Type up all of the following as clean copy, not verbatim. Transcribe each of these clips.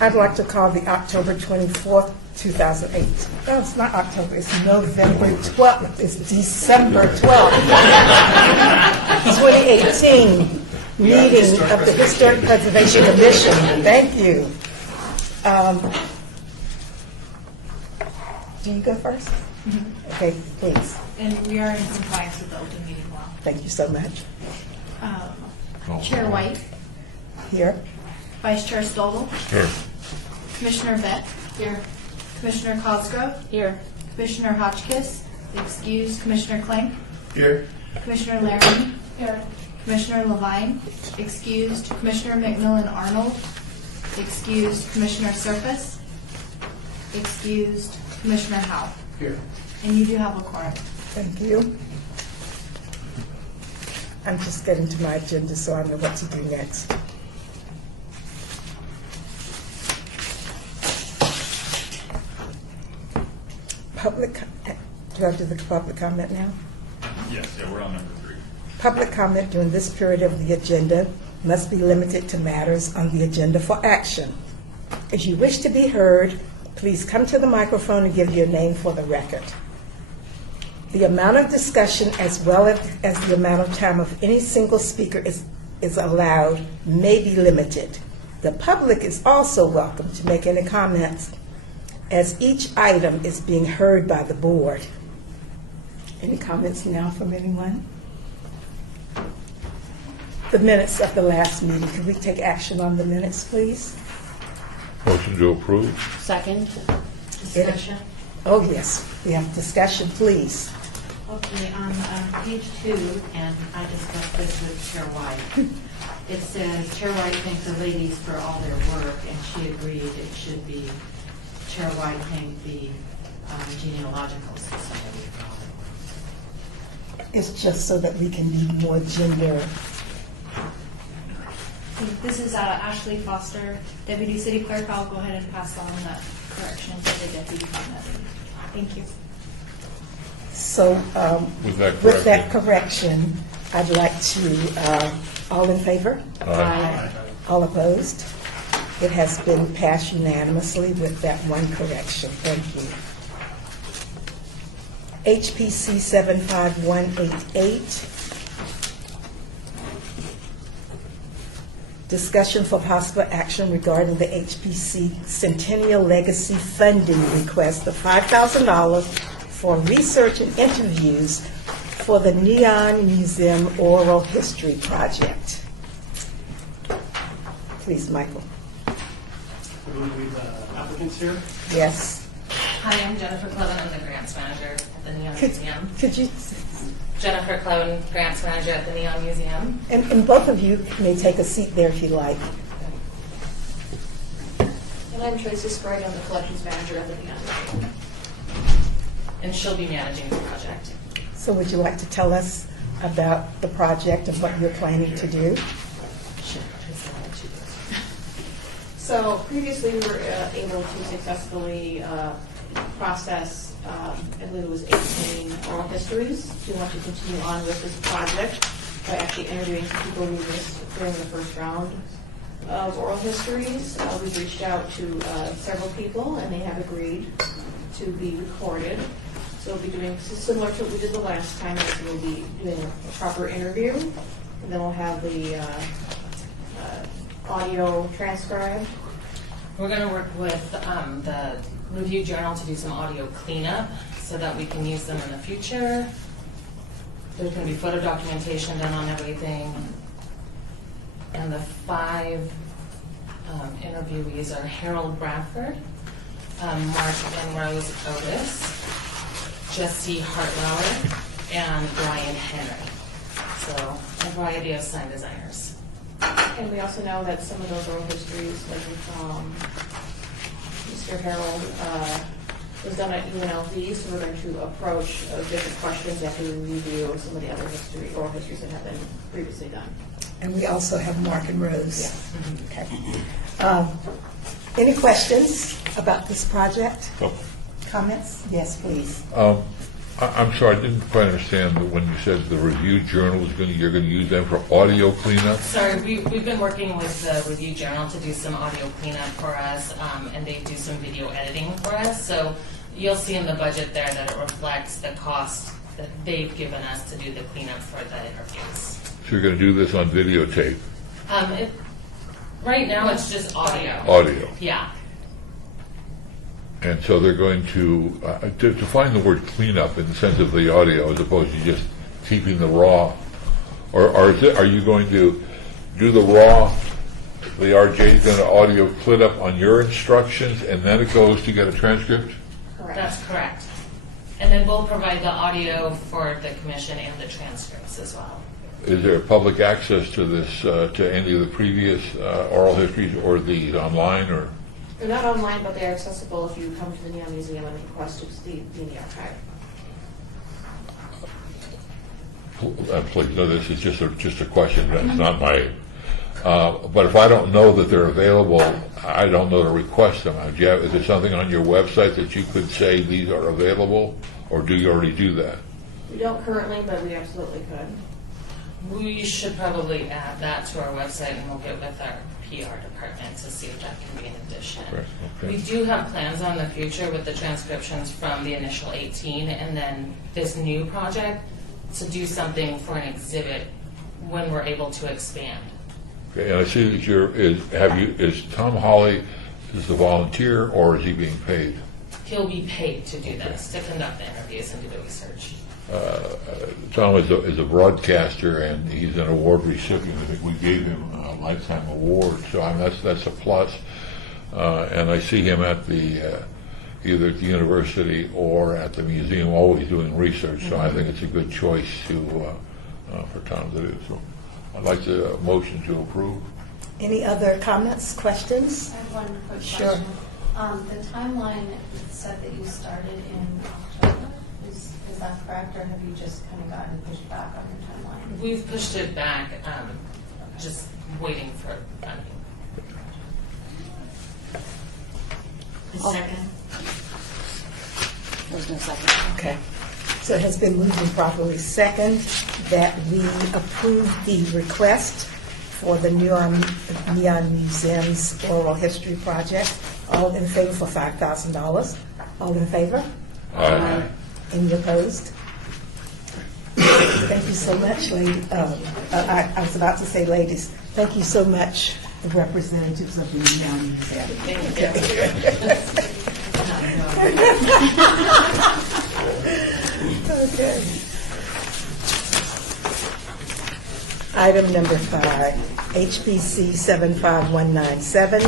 I'd like to call the October 24th, 2008. No, it's not October, it's November 12th, it's December 12th. 2018 meeting of the Historic Preservation Commission. Thank you. Do you go first? Mm-hmm. Okay, please. And we are in compliance with the open meeting law. Thank you so much. Chair White, Here. Vice Chair Stolzel, Here. Commissioner Beck, here. Commissioner Cosgrove, here. Commissioner Hotchkiss, excused. Commissioner Kling, Here. Commissioner Laramie, here. Commissioner Levine, excused. Commissioner McMillan Arnold, excused. Commissioner Surface, excused. Commissioner Howe. Here. And you do have a quorum. Thank you. I'm just getting to my agenda so I know what to do next. Public, do I do the public comment now? Yes, yeah, we're on number 3. Public comment during this period of the agenda must be limited to matters on the agenda for action. If you wish to be heard, please come to the microphone and give your name for the record. The amount of discussion as well as the amount of time of any single speaker is allowed may be limited. The public is also welcome to make any comments as each item is being heard by the board. Any comments now from anyone? The minutes of the last meeting. Can we take action on the minutes, please? Motion to approve. Second. Discussion. Oh, yes. We have discussion, please. Okay, on page 2, and I discussed this with Chair White. It says, Chair White thanked the ladies for all their work, and she agreed it should be Chair White thanked the Genealogical Society for all their work. It's just so that we can be more gender. This is Ashley Foster, Deputy City Clerk. I'll go ahead and pass on that correction to the Deputy Clerk. Thank you. So With that correction. with that correction, I'd like to, all in favor? Aye. All opposed? It has been passed unanimously with that one correction. Thank you. HPC 75188. Discussion for possible action regarding the HPC Centennial Legacy Funding request of $5,000 for research and interviews for the Neon Museum Oral History Project. Please, Michael. We're going to read the applicants here. Yes. Hi, I'm Jennifer Clevin. I'm the grants manager at the Neon Museum. Could you, Jennifer Clevin, grants manager at the Neon Museum. and both of you may take a seat there if you like. And I'm Tracy Sprague, I'm the collections manager at the Neon Museum. And she'll be managing the project. So would you like to tell us about the project and what you're planning to do? Sure. Tracy, I'll let you do it. So previously we were able to successfully process, I believe it was 18 oral histories. We want to continue on with this project by actually interviewing some people who missed during the first round of oral histories. We've reached out to several people and they have agreed to be recorded. So we'll be doing similar to what we did the last time. We'll be doing a proper interview, and then we'll have the audio transcribed. We're going to work with the Review Journal to do some audio cleanup so that we can use them in the future. There's going to be photo documentation done on everything. And the 5 interviewees are Harold Bradford, Mark and Rose Otis, Jesse Hartlauer, and Brian Henry. So a variety of sign designers. And we also know that some of those oral histories, like with Mr. Harold, was done at UNLV, so we're going to approach different questions after we review some of the other oral histories that have been previously done. And we also have Mark and Rose. Yes. Okay. Any questions about this project? Oh. Comments? Yes, please. I'm sorry, I didn't quite understand when you said the Review Journal is you're going to use them for audio cleanup? Sorry, we've been working with the Review Journal to do some audio cleanup for us, and they do some video editing for us. So you'll see in the budget there that it reflects the cost that they've given us to do the cleanup for the interviews. So you're going to do this on videotape, Right now, it's just audio. audio? Yeah. And so they're going to find the word cleanup in the sense of the audio as opposed to just keeping the raw, or are you going to do the raw, the RJ is going to audio clean up on your instructions and then it goes to get a transcript? Correct. That's correct. And then we'll provide the audio for the commission and the transcripts as well. Is there public access to this, to any of the previous oral histories or the online or? They're not online, but they're accessible if you come to the Neon Museum and request to be in the archive. Please, no, this is just a question, that's not my, but if I don't know that they're available, I don't know to request them. Is there something on your website that you could say these are available, or do you already do that? We don't currently, but we absolutely could. We should probably add that to our website, and we'll get with our PR department to see if that can be an addition. Right, okay. We do have plans on the future with the transcriptions from the initial 18 and then this new project to do something for an exhibit when we're able to expand. Okay, and I see that is Tom Hawley is the volunteer, or is he being paid? He'll be paid to do this, to conduct the interviews and do the research. Tom is a broadcaster, and he's an award recipient. I think we gave him a lifetime award, so that's a plus. And I see him at either at the university or at the museum, always doing research. So I think it's a good choice for Tom to do. So I'd like to motion to approve. Any other comments, questions? I have one quick Sure. question. The timeline said that you started in October. Is that correct, or have you just kind of gotten pushed back on your timeline? We've pushed it back, just waiting for funding. A second. There's no second. Okay. So it has been moved and properly second that we approve the request for the Neon Museum's Oral History Project. All in favor for $5,000? All in favor? Aye. Any opposed? Thank you so much, I was about to say ladies. Thank you so much, the representatives of the Neon Museum. Okay. Item number 5, HBC 75197,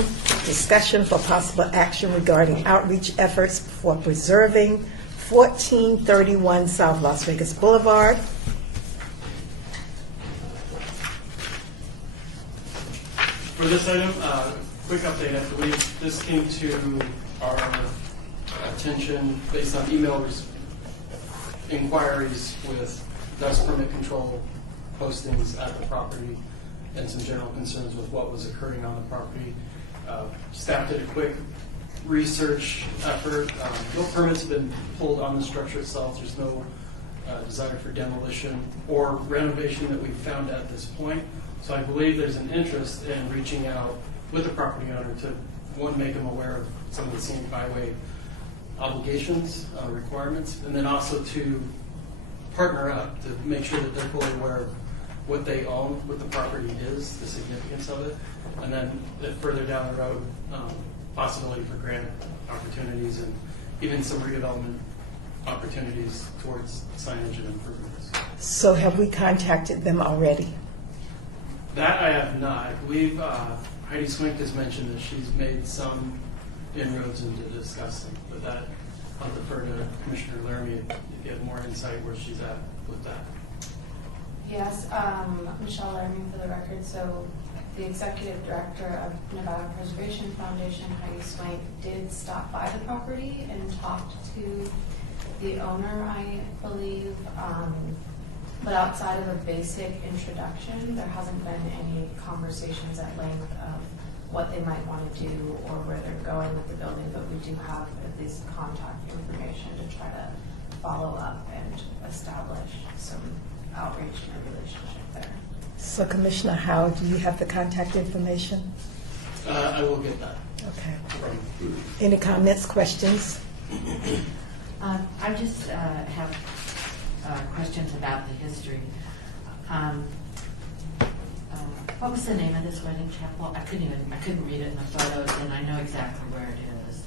discussion for possible action regarding outreach efforts for preserving 1431 South Las Vegas Boulevard. For this item, quick update. I believe this came to our attention based on email inquiries with dust permit control postings at the property and some general concerns with what was occurring on the property. Staff did a quick research effort. No permits have been pulled on the structure itself. There's no desire for demolition or renovation that we've found at this point. So I believe there's an interest in reaching out with the property owner to, one, make them aware of some of the scenic byway obligations, requirements, and then also to partner up to make sure that they're fully aware of what they own, what the property is, the significance of it, and then if further down the road, possibility for grant opportunities and even some redevelopment opportunities towards signage and improvements. So have we contacted them already? That I have not. I believe Heidi Swink has mentioned that she's made some inroads into discussing, but that I'll defer to Commissioner Laramie to get more insight where she's at with that. Yes, Michelle Laramie for the record. So the executive director of Nevada Preservation Foundation, Heidi Swank, did stop by the property and talked to the owner, I believe. But outside of a basic introduction, there hasn't been any conversations at length of what they might want to do or where they're going with the building, but we do have at least contact information to try to follow up and establish some outreach and a relationship there. So Commissioner Howard, do you have the contact information? I will get that Okay. from Any comments, questions? I just have questions about the history. What was the name of this wedding chapel? I couldn't read it in the photos, and I know exactly where it is.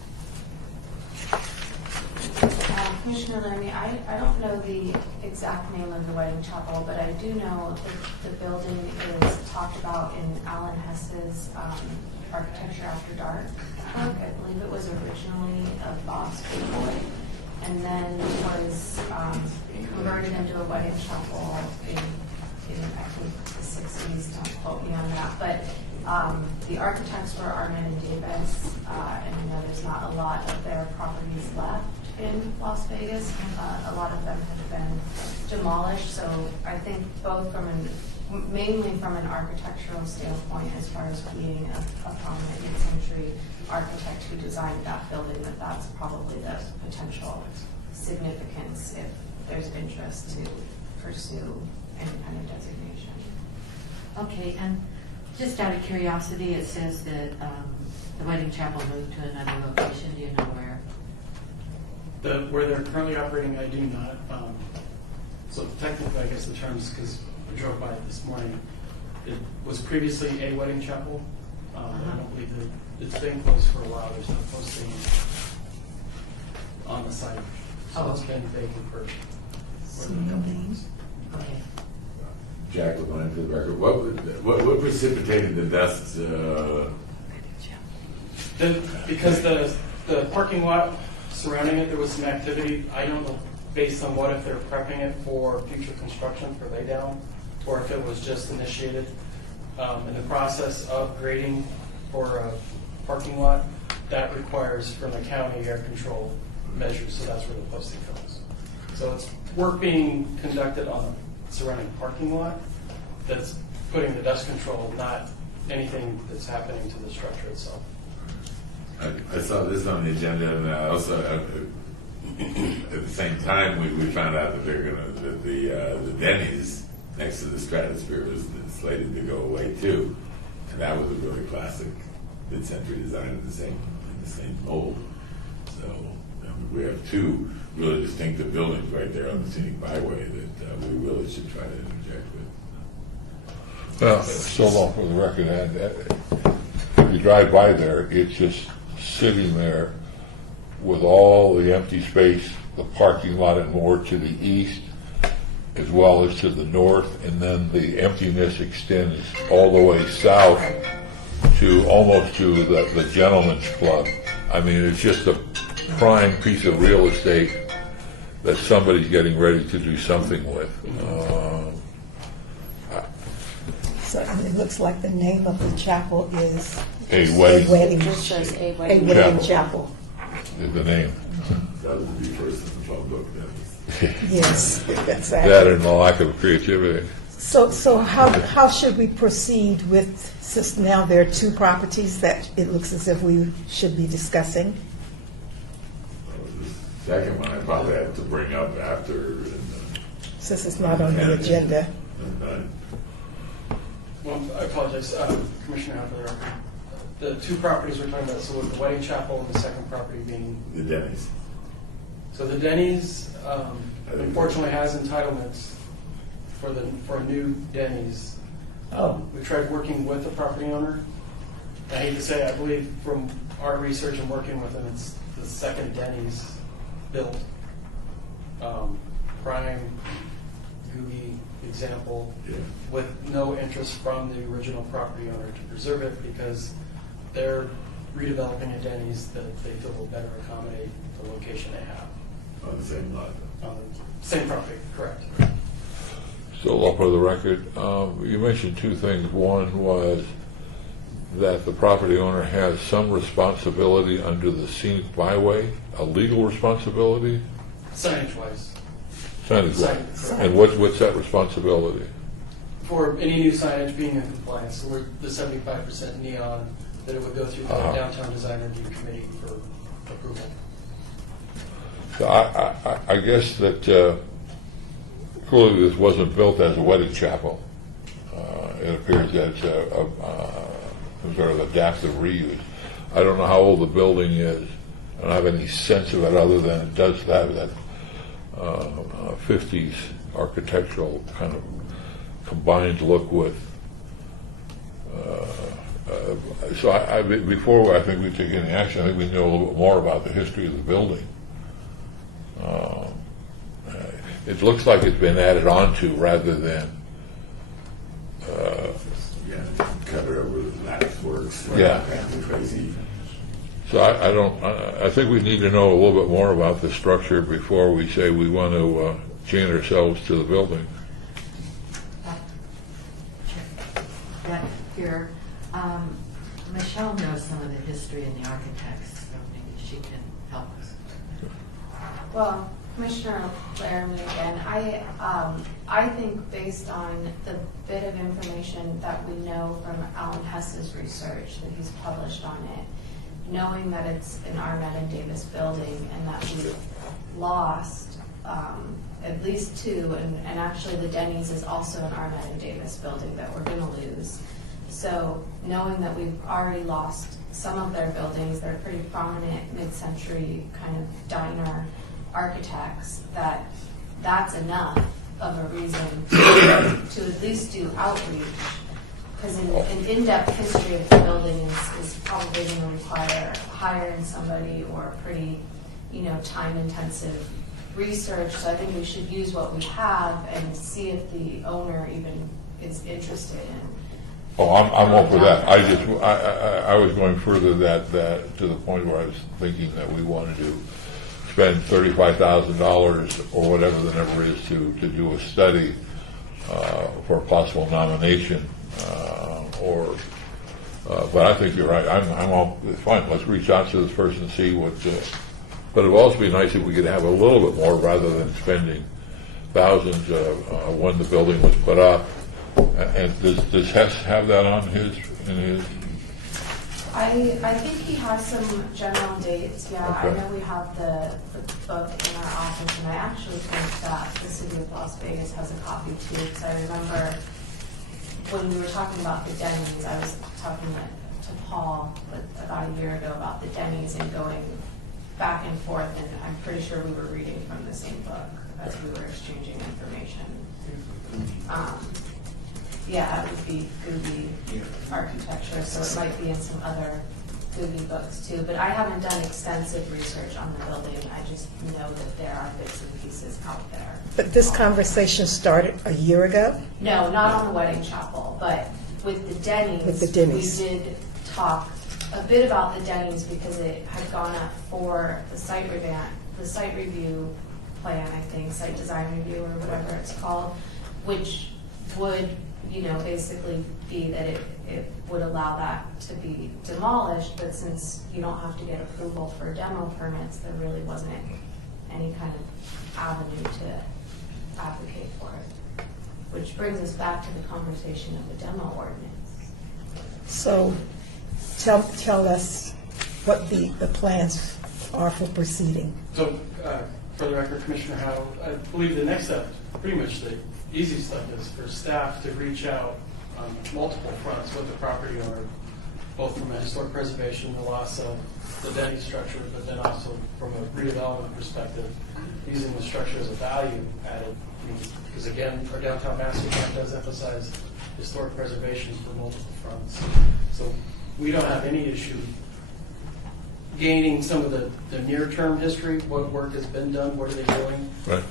Commissioner Laramie, I don't know the exact name of the wedding chapel, but I do know that the building is talked about in Alan Hess's Architecture After Dark book. I believe it was originally a Boss Boy, and then was converted into a wedding chapel in I think the 60s. Don't quote me on that, but the architects were Armin and Davis, and I know there's not a lot of their properties left in Las Vegas. A lot of them have been demolished, so I think both mainly from an architectural standpoint, as far as being a prominent mid-century architect who designed that building, that's probably the potential significance if there's interest to pursue any kind of designation. Okay, and just out of curiosity, it says that the wedding chapel moved to another location. Do you know where? where they're currently operating. I do not. So technically, I guess the terms, because I drove by it this morning, it was previously a wedding chapel. I don't believe that it's been closed for a while. There's no posting on the site, so it's been vacant for a couple months. Okay. Jack LeMond for the record. What precipitated the dust? Because the parking lot surrounding it, there was some activity. I don't know based on what, if they're prepping it for future construction for laydown, or if it was just initiated. In the process of grading for a parking lot, that requires from the county air control measures, so that's where the posting comes. So it's work being conducted on the surrounding parking lot that's putting the dust control, not anything that's happening to the structure itself. I saw this on the agenda, and I also, at the same time, we found out that that the Denny's next to the Stratosphere was slated to go away too, and that was a really classic mid-century design in the same mold. So we have two really distinctive buildings right there on the scenic byway that we really should try to interject with. Well, so long for the record, if you drive by there, it's just sitting there with all the empty space, the parking lot and more to the east, as well as to the north, and then the emptiness extends all the way south to almost to the Gentleman's Club. I mean, it's just a prime piece of real estate that somebody's getting ready to do something with. So it looks like the name of the chapel is A wedding. Just says a A wedding. wedding chapel. Is the name. That would be first in the phone book. Yes, exactly. That and the lack of creativity. So how should we proceed with, since now there are two properties that it looks as if we should be discussing? The second one I probably had to bring up after. Since it's not on the agenda. Well, I apologize, Commissioner Howard. The two properties we're talking about, so the wedding chapel and the second property being. The Denny's. So the Denny's, unfortunately, has entitlements for a new Denny's. Oh. We tried working with the property owner. I hate to say, I believe from our research and working with them, it's the second Denny's built. Prime, Googie example, with no interest from the original property owner to preserve it because they're redeveloping a Denny's that they feel will better accommodate the location they have. On the same lot. On the same property, correct. So, for the record, you mentioned two things. One was that the property owner has some responsibility under the scenic byway, a legal responsibility? Signage-wise, Signage-wise. And what's that responsibility? for any new signage being in compliance, so we're the 75% neon, that it would go through the downtown design review committee for approval. So I guess that clearly this wasn't built as a wedding chapel. It appears that it's a sort of adaptive reuse. I don't know how old the building is. I don't have any sense of it other than it does have that 50s architectural kind of combined look with. So before I think we take any action, I think we know a little bit more about the history of the building. It looks like it's been added onto rather than. Cover over with lattice works. Yeah. Crazy. So I think we need to know a little bit more about the structure before we say we want to chain ourselves to the building. Right here, Michelle knows some of the history and the architects, so maybe she can help us. Well, Commissioner Laramie again, I think based on the bit of information that we know from Alan Hess's research that he's published on it, knowing that it's an Arnett and Davis building and that we've lost at least two, and actually the Denny's is also an Arnett and Davis building that we're going to lose. So knowing that we've already lost some of their buildings, they're pretty prominent mid-century kind of diner architects, that's enough of a reason to at least do outreach. Because an in-depth history of the building is probably going to require hiring somebody or pretty, time-intensive research. So I think we should use what we have and see if the owner even is interested in. Oh, I'm all for that. I was going further that to the point where I was thinking that we wanted to spend $35,000 or whatever the number is to do a study for a possible nomination. But I think you're right. I'm all fine. Let's reach out to this person and see what. But it would also be nice if we could have a little bit more rather than spending thousands when the building was put up. And does Hess have that on in his? I think he has some general dates. Yeah, Okay. I know we have the book in our office, and I actually think that the city of Las Vegas has a copy too. Because I remember when we were talking about the Denny's, I was talking to Paul about a year ago about the Denny's and going back and forth, and I'm pretty sure we were reading from the same book as we were exchanging information. Yeah, it would be Gooby architecture, so it might be in some other Gooby books too. But I haven't done extensive research on the building. I just know that there are bits and pieces out there. But this conversation started a year ago? No, not on the wedding chapel, but with the Denny's. With the Denny's. We did talk a bit about the Denny's because it had gone up for the site review plan, I think, site design review or whatever it's called, which would, basically be that it would allow that to be demolished, but since you don't have to get approval for demo permits, there really wasn't any kind of avenue to advocate for it. Which brings us back to the conversation of the demo ordinance. So tell us what the plans are for proceeding. So, for the record, Commissioner Howe, I believe the next step, pretty much the easy step, is for staff to reach out on multiple fronts with the property owner, both from a historic preservation, the loss of the Denny structure, but then also from a redevelopment perspective, using the structure as a value added. Because again, our downtown master plan does emphasize historic preservation for multiple fronts. So we don't have any issue gaining some of the near-term history, what work has been done, what are they doing, Right.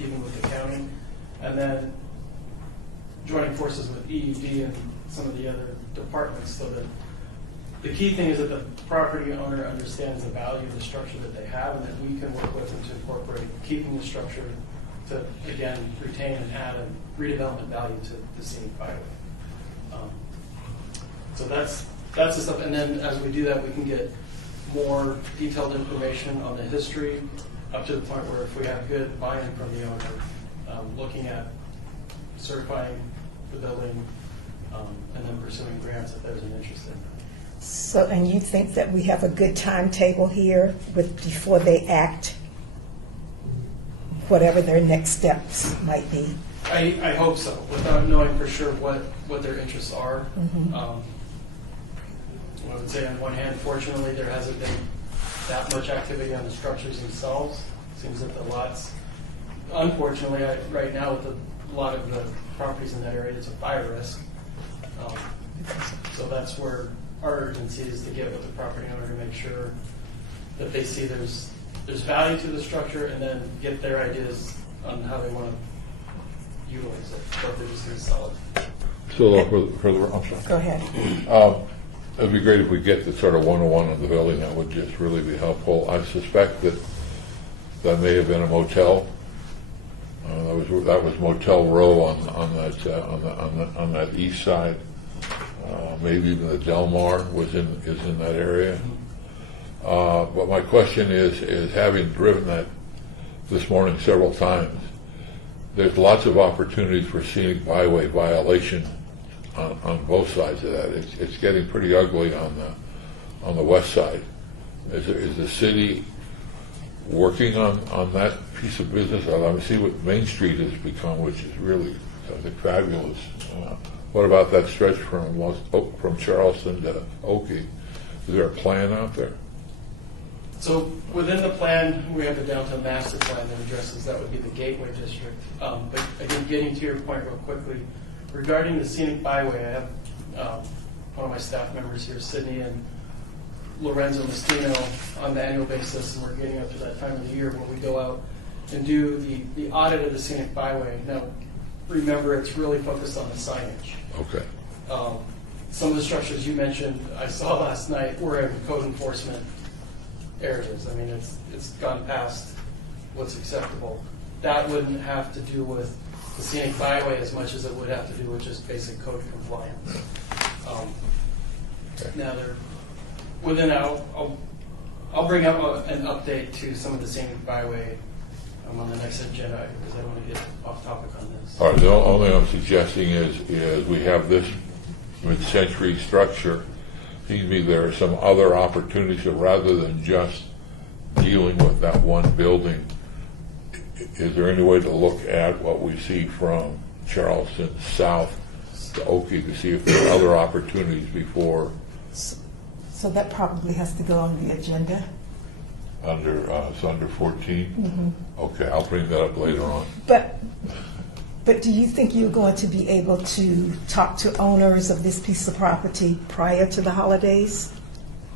even with the county, and then joining forces with EUD and some of the other departments, so that the key thing is that the property owner understands the value of the structure that they have, and that we can work with them to incorporate keeping the structure to, again, retain and add a redevelopment value to the scenic byway. So that's the stuff, and then as we do that, we can get more detailed information on the history, up to the point where if we have good buy-in from the owner, looking at certifying the building, and then pursuing grants if there's an interest in that. So, and you think that we have a good timetable here before they act whatever their next steps might be. I hope so, without knowing for sure what their interests are. I would say on one hand, fortunately, there hasn't been that much activity on the structures themselves. Seems that the lots, unfortunately, right now with a lot of the properties in that area, it's a fire risk. So that's where our urgency is to get with the property owner to make sure that they see there's value to the structure, and then get their ideas on how they want to utilize it, or if they're just going to sell it. So for the, I'm sorry. Go ahead. It'd be great if we get the sort of one-on-one of the building. That would just really be helpful. I suspect that may have been a motel. That was Motel Row on that east side. Maybe even the Del Mar is in that area. But my question is, having driven that this morning several times, there's lots of opportunities for scenic byway violation on both sides of that. It's getting pretty ugly on the west side. Is the city working on that piece of business? I see what Main Street has become, which is really, I think, fabulous. What about that stretch from Charleston to Oakey? Is there a plan out there? So within the plan, we have the downtown master plan that addresses, that would be the Gateway District. But again, getting to your point real quickly, regarding the scenic byway, I have one of my staff members here, Sydney and Lorenzo Mastino, on the annual basis, and we're getting up to that time of the year when we go out and do the audit of the scenic byway. Now, remember, it's really focused on the signage. Okay. Some of the structures you mentioned, I saw last night, were in code enforcement areas. I mean, it's gone past what's acceptable. That wouldn't have to do with the scenic byway as much as it would have to do with just basic code compliance. Now, I'll bring up an update to some of the scenic byway on the next agenda, because I don't want to get off topic on this. All right, the only thing I'm suggesting is we have this mid-century structure. Seems to me there are some other opportunities, so rather than just dealing with that one building, is there any way to look at what we see from Charleston south to Oakey to see if there are other opportunities before? So that probably has to go on the agenda. It's under 14? Okay, I'll bring that up later on. But do you think you're going to be able to talk to owners of this piece of property prior to the holidays?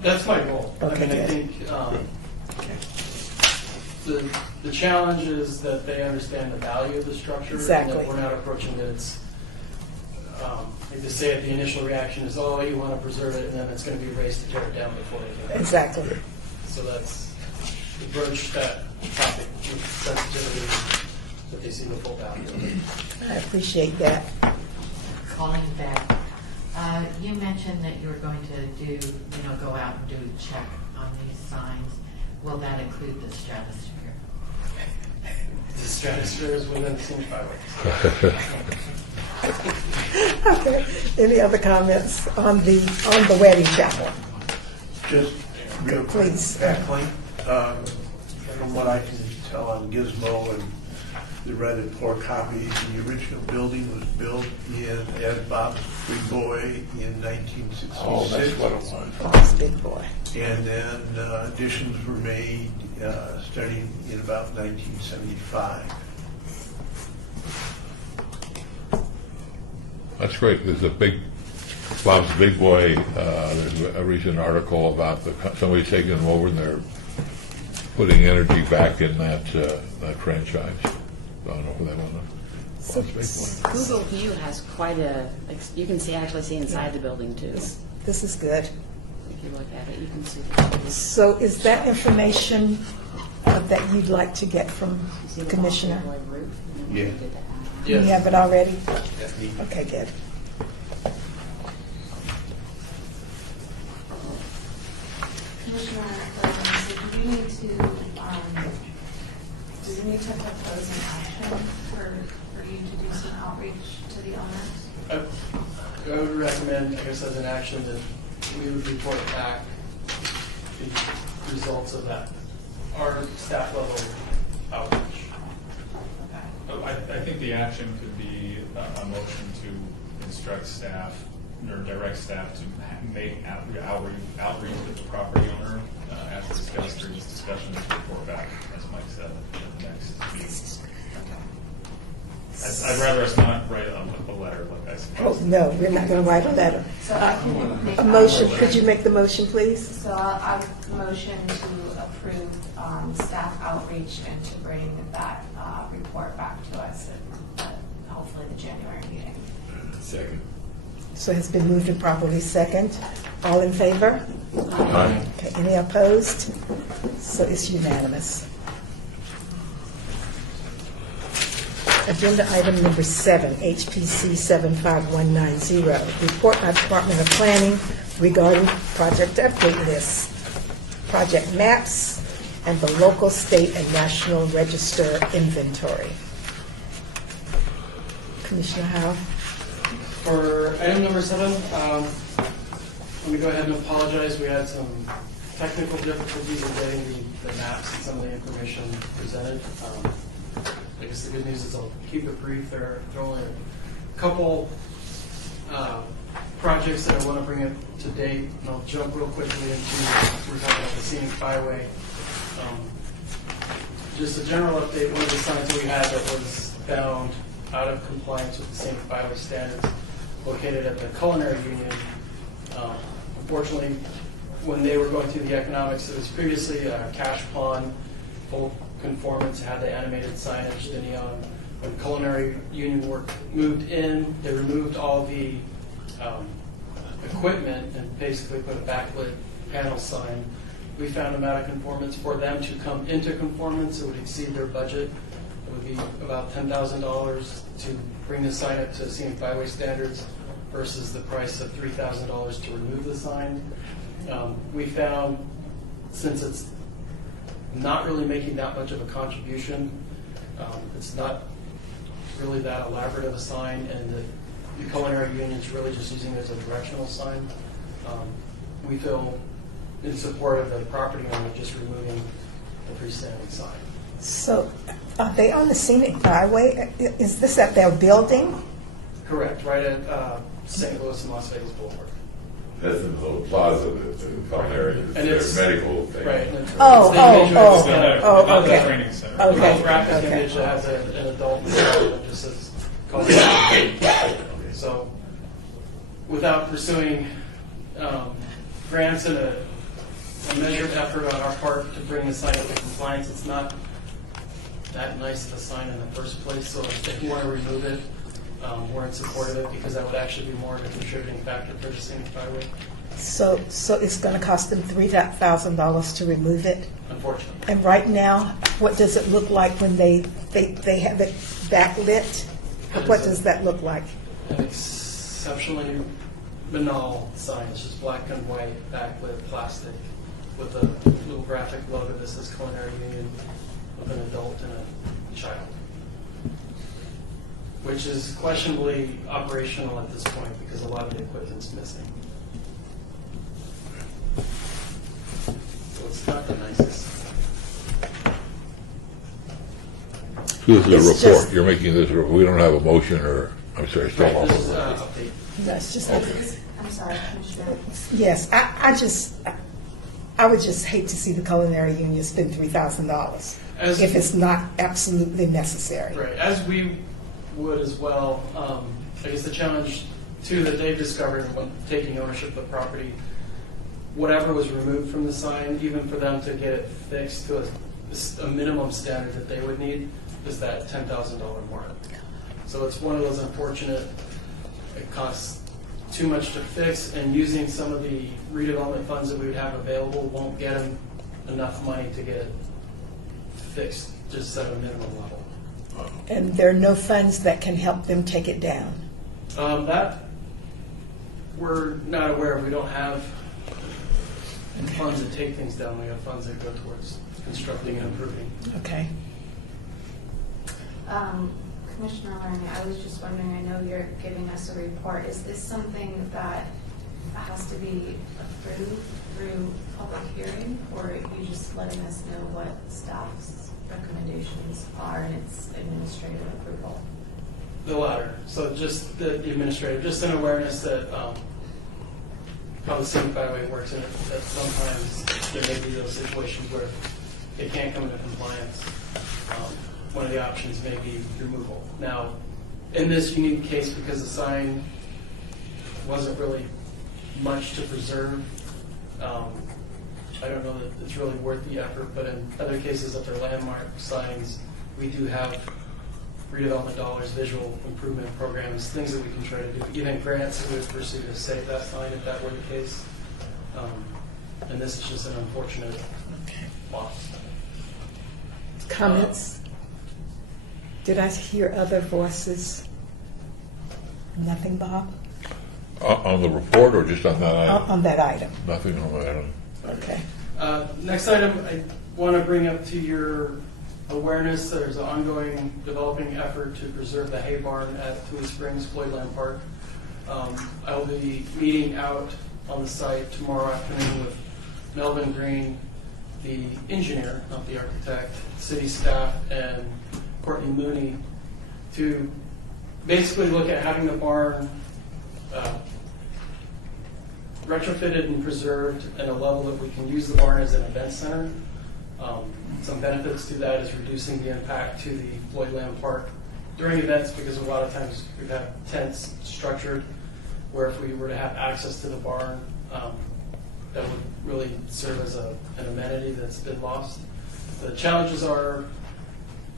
That's my goal. Okay, I good. think the challenge is that they understand the value of the structure. Exactly. And that we're not approaching that it's, like to say it, the initial reaction is, oh, you want to preserve it, and then it's going to be raised to tear it down before they can. Exactly. So that's, to broach that topic with sensitivity, that they see the full value of it. I appreciate that. Calling back, you mentioned that you were going to do, go out and do a check on these signs. Will that include the stratosphere? The stratosphere is within the scenic byway. Okay. Any other comments on the wedding chapel? Just real quick, Please. Kathleen, from what I can tell on Gizmo and the rather poor copies, the original building was built as Bob's Big Boy in 1966. Oh, that's what it was. Bob's Big Boy. And then additions were made starting in about 1975. That's great. There's a Bob's Big Boy, there's a recent article about somebody taking them over and they're putting energy back in that franchise. I don't know who that was. Bob's Big Boy. Google View has quite you can actually see inside the building too. This is good. If you look at it, you can see the building. So is that information that you'd like to get from You see the the Commissioner? Bob's Big Boy roof, and then Yeah. we did that. You have it already? Yes. Okay, good. Commissioner, so do you need to propose an action for you to do some outreach to the owners? I would recommend, I guess, as an action, that we would report back the results of that, our staff level outreach. I think the action could be a motion to instruct staff or direct staff to make outreach with the property owner as discussed through this discussion and report back, as Mike said, at the next meeting. I'd rather us not write a letter, like I suppose. Oh, no, we're not going to write a letter. So I can make A motion, could you make the motion, please? So I'll motion to approve staff outreach and to bring that report back to us at hopefully the January meeting. Second. So it's been moved and properly second. All in favor? Aye. Okay, any opposed? So it's unanimous. Agenda item number 7, HPC 75190, report by Department of Planning regarding project update lists, project maps, and the local, state, and national register inventory. Commissioner Howe? For item number 7, let me go ahead and apologize. We had some technical difficulties in getting the maps and some of the information presented. I guess the good news is I'll keep it brief. There are only a couple projects that I want to bring up to date, and I'll jump real quickly into, we're talking about the scenic byway. Just a general update, one of the signs that we had that was found out of compliance with the scenic byway standards located at the Culinary Union. Unfortunately, when they were going through the economics, it was previously a cash pond, full conformance, had the animated signage, the neon. When Culinary Union moved in, they removed all the equipment and basically put a backlit panel sign. We found them out of conformance. For them to come into conformance, it would exceed their budget. It would be about $10,000 to bring the sign up to scenic byway standards versus the price of $3,000 to remove the sign. We found, since it's not really making that much of a contribution, it's not really that elaborate of a sign, and the Culinary Union is really just using it as a directional sign. We feel in support of the property owner just removing the freestanding sign. So are they on the scenic byway? Is this at their building? Correct, right at St. Louis and Las Vegas Boulevard. That's in the little plaza, the culinary, And their it's- medical thing. Right. and it's- Oh, it's the oh, image of- oh, Not the okay. training center. Okay. We both wrap an image that has an adult that just says culinary. So without pursuing grants and a measured effort on our part to bring the sign up to compliance, it's not that nice of a sign in the first place. So if you want to remove it, we're in support of it because that would actually be more of a contributing factor for the scenic byway, So it's going to cost them $3,000 to remove it? unfortunately. And right now, what does it look like when they have it backlit? What does that look like? An exceptionally banal sign. It's just black and white, backlit plastic with a little graphic logo that says Culinary Union with an adult and a child, which is questionably operational at this point because a lot of the equipment's missing. So it's not the nicest. So this is It's a report. just- You're making this, we don't have a motion or, I'm sorry, still Right, off. this is an update. That's just, I'm sorry, Commissioner. yes, I would just hate to see the Culinary Union spend $3,000 As- if it's not absolutely necessary. Right, as we would as well. I guess the challenge too that they've discovered when taking ownership of the property, whatever was removed from the sign, even for them to get it fixed to a minimum standard that they would need, is that $10,000 mark. So it's one of those unfortunate, it costs too much to fix, and using some of the redevelopment funds that we would have available won't get them enough money to get it fixed just at a minimum level. And there are no funds that can help them take it down. That we're not aware of. We don't have funds that take things down. We have funds that go towards constructing and improving. Okay. Commissioner Lerner, I was just wondering, I know you're giving us a report. Is this something that has to be approved through public hearing, or are you just letting us know what staff's recommendations are and its administrative approval? The latter. So just the administrative, just an awareness that how the scenic byway works, and that sometimes there may be those situations where it can't come into compliance. One of the options may be removal. Now, in this unique case, because the sign wasn't really much to preserve, I don't know that it's really worth the effort, but in other cases that they're landmark signs, we do have redevelopment dollars, visual improvement programs, things that we can try to do. Even grants that we would pursue to save that sign if that were the case. And this is just an unfortunate loss. Comments? Did I hear other voices? Nothing, Bob? On the report or just on that item? On that item. Nothing on that item. Okay. Next item, I want to bring up to your awareness, there's an ongoing developing effort to preserve the hay barn at Tui Springs Floydland Park. I will be meeting out on the site tomorrow afternoon with Melvin Green, the engineer, not the architect, city staff, and Courtney Mooney to basically look at having the barn retrofitted and preserved at a level that we can use the barn as an event center. Some benefits to that is reducing the impact to the Floydland Park during events, because a lot of times we've had tents structured where if we were to have access to the barn, that would really serve as an amenity that's been lost. The challenges are,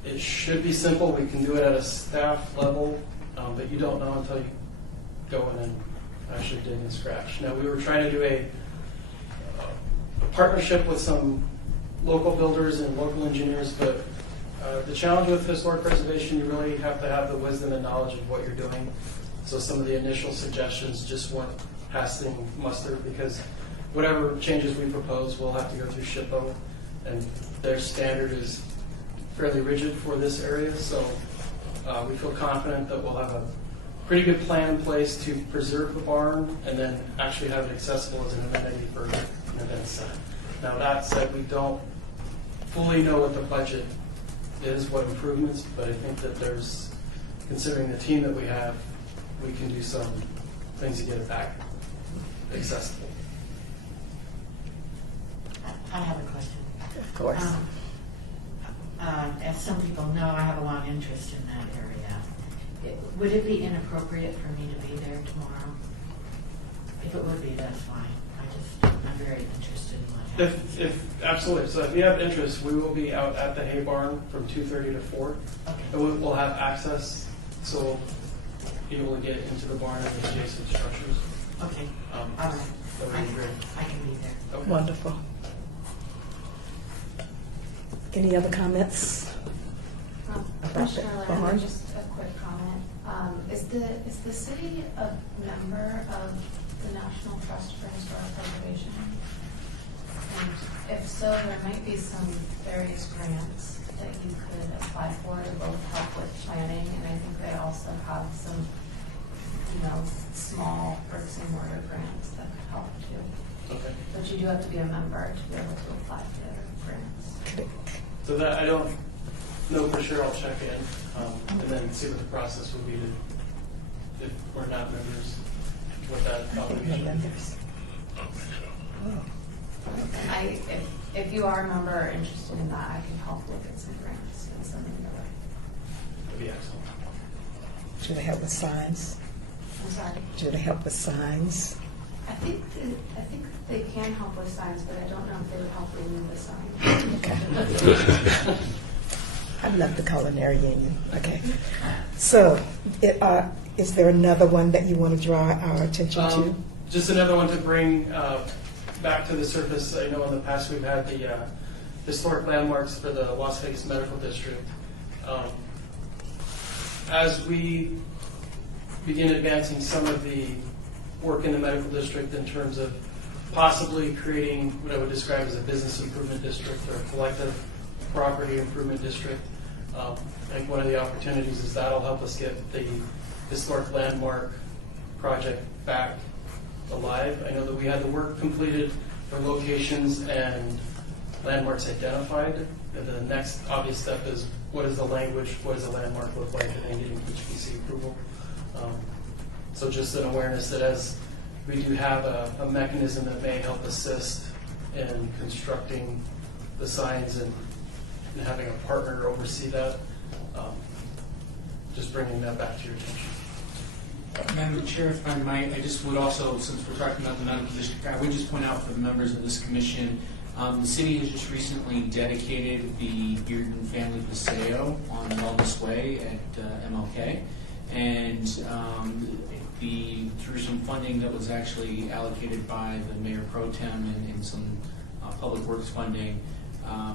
it should be simple. We can do it at a staff level, but you don't know until you go in and actually dig and scratch. Now, we were trying to do a partnership with some local builders and local engineers, but the challenge with historic preservation, you really have to have the wisdom and knowledge of what you're doing. So some of the initial suggestions just weren't passing muster, because whatever changes we propose will have to go through SHPO, and their standard is fairly rigid for this area. So we feel confident that we'll have a pretty good plan in place to preserve the barn and then actually have it accessible as an amenity for an event center. Now, that said, we don't fully know what the budget is, what improvements, but I think that there's, considering the team that we have, we can do some things to get it back accessible. I have a question. Of course. As some people know, I have a long interest in that area. Would it be inappropriate for me to be there tomorrow? If it would be, that's fine. I'm very interested in what happens. If absolutely. So if you have interest, we will be out at the hay barn from 2:30 to 4. Okay. And we'll have access, so we'll be able to get into the barn and the adjacent structures. Okay. All right. That would be great. I can be there. Okay. Wonderful. Any other comments? About the Commissioner barn? Lerner, just a quick comment. Is the city a member of the National Trust for Historic Preservation? And if so, there might be some various grants that you could apply for to both help with planning, and I think they also have some, small bricks and mortar grants that could help too. Okay. But you do have to be a member to be able to apply for grants. So that I don't know for sure. I'll check in and then see what the process would be if we're not members. What that obligation is. If you are a member or interested in that, I can help look at some grants and send them your way. That'd be excellent. Do they help with signs? I'm sorry. Do they help with signs? I think they can help with signs, but I don't know if they would help remove the sign. Okay. I love the culinary union. Okay. So, is there another one that you want to draw our attention to? Just another one to bring back to the surface. I know in the past we've had the historic landmarks for the Las Vegas Medical District. As we begin advancing some of the work in the medical district in terms of possibly creating what I would describe as a business improvement district or a collective property improvement district, I think one of the opportunities is that'll help us get the historic landmark project back alive. I know that we had the work completed for locations and landmarks identified. And the next obvious step is, what is the language, what does the landmark look like, and then getting HPC approval. So just an awareness that as we do have a mechanism that may help assist in constructing the signs and having a partner oversee that, just bringing that back to your attention. Madam Chair, if I might, I just would also, since we're talking about the medical district, I would just point out for the members of this commission, the city has just recently dedicated the Bearden Family Paseo on Wellness Way at MLK. And through some funding that was actually allocated by the Mayor Pro Tem and some public works funding, a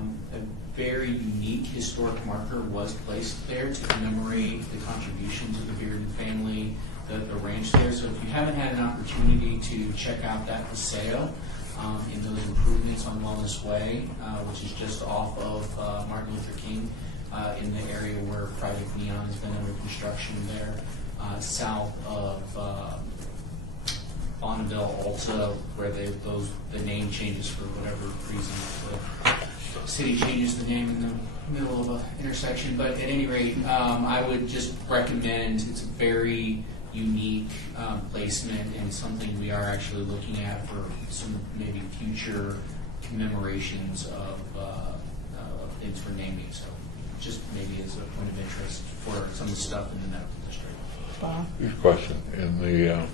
very unique historic marker was placed there to commemorate the contributions of the Bearden family, the ranch there. So if you haven't had an opportunity to check out that Paseo and those improvements on Wellness Way, which is just off of Martin Luther King, in the area where Project Neon has been under construction there, south of Bonneville, Alta, where the name changes for whatever reason. The city changes the name in the middle of an intersection. But at any rate, I would just recommend, it's a very unique placement and something we are actually looking at for some maybe future commemorations of things for naming. So just maybe as a point of interest for some of the stuff in the medical district. Here's a question. In the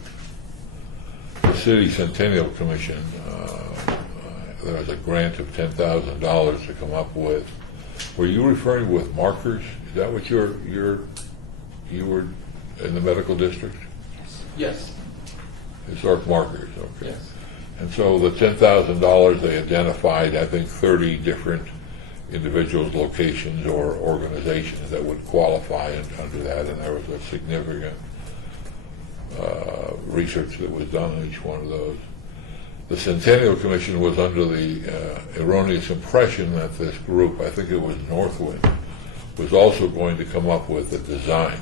City Centennial Commission, there was a grant of $10,000 to come up with. Were you referring with markers? Is that what you were in the medical district? Yes. Historic markers, okay. Yes. And so the $10,000, they identified, I think, 30 different individuals, locations, or organizations that would qualify under that, and there was a significant research that was done on each one of those. The Centennial Commission was under the erroneous impression that this group, I think it was Northwind, was also going to come up with a design.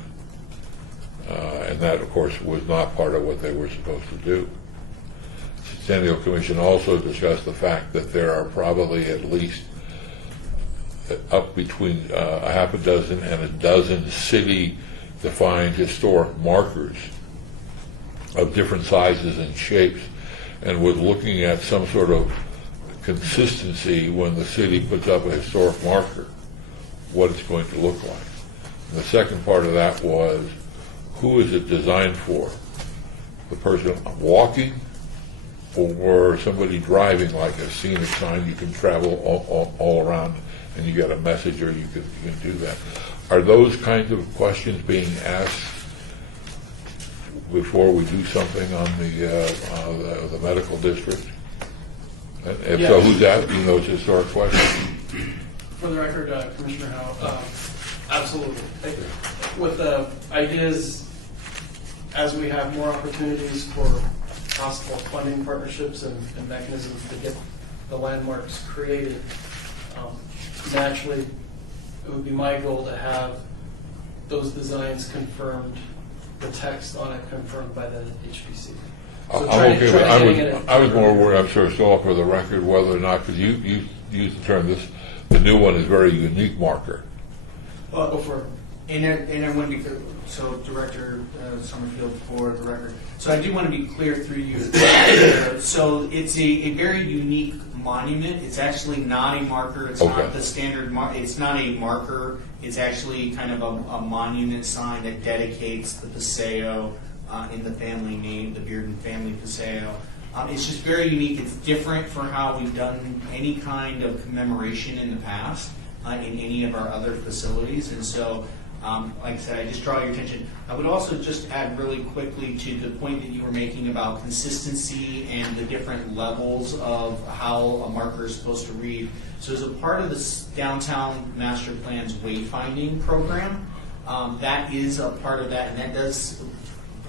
And that, of course, was not part of what they were supposed to do. The Centennial Commission also discussed the fact that there are probably at least up between a half a dozen and a dozen city-defined historic markers of different sizes and shapes, and was looking at some sort of consistency when the city puts up a historic marker, what it's going to look like. And the second part of that was, who is it designed for? The person walking or somebody driving, like a scenic sign you can travel all around and you get a message, or you can do that. Are those kinds of questions being asked before we do something on the medical district? And if so, who's asking those historic questions? For the record, Commissioner Howe, absolutely. With the ideas, as we have more opportunities for possible funding partnerships and mechanisms to get the landmarks created, naturally, it would be my goal to have those designs confirmed, the text on it confirmed by the HPC. So I'm okay with, I was more worried, I'm sure, still for the record, whether or not, because you used the term, the new one is very unique marker. Well, go for it. And I want to be clear, so Director Summerfield, for the record. So I do want to be clear through you. So it's a very unique monument. It's actually not a marker. It's not the standard it's not a marker. It's actually kind of a monument sign that dedicates the Paseo in the family name, the Bearden Family Paseo. It's just very unique. It's different from how we've done any kind of commemoration in the past in any of our other facilities. And so, like I said, I just draw your attention. I would also just add really quickly to the point that you were making about consistency and the different levels of how a marker is supposed to read. So as a part of the Downtown Master Plan's wayfinding program, that is a part of that, and that does,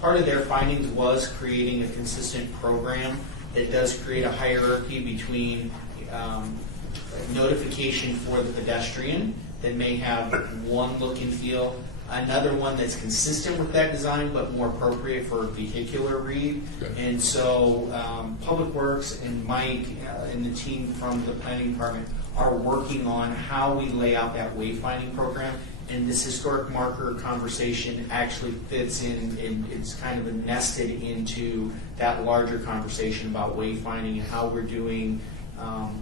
part of their findings was creating a consistent program that does create a hierarchy between notification for the pedestrian that may have one look and feel, another one that's consistent with that design but more appropriate for vehicular read. Okay. And so Public Works and Mike and the team from the planning department are working on how we lay out that wayfinding program. And this historic marker conversation actually fits in, and it's kind of nested into that larger conversation about wayfinding and how we're doing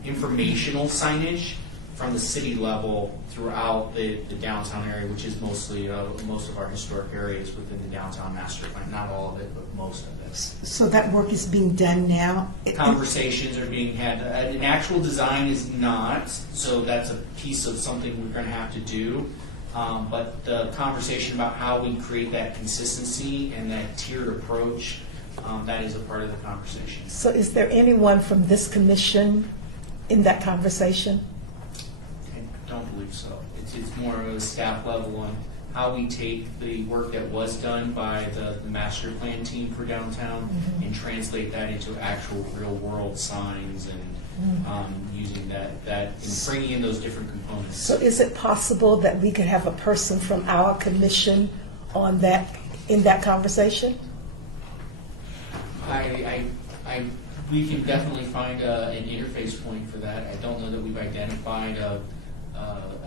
informational signage from the city level throughout the downtown area, which is mostly most of our historic areas within the downtown master plan. Not all of it, but most of it. So that work is being done now? Conversations are being had. An actual design is not, so that's a piece of something we're going to have to do. But the conversation about how we create that consistency and that tiered approach, that is a part of the conversation. So is there anyone from this commission in that conversation? I don't believe so. It's more of a staff level on how we take the work that was done by the master plan team for downtown and translate that into actual real world signs and using that and bringing in those different components. So is it possible that we could have a person from our commission on that, in that conversation? We can definitely find an interface point for that. I don't know that we've identified a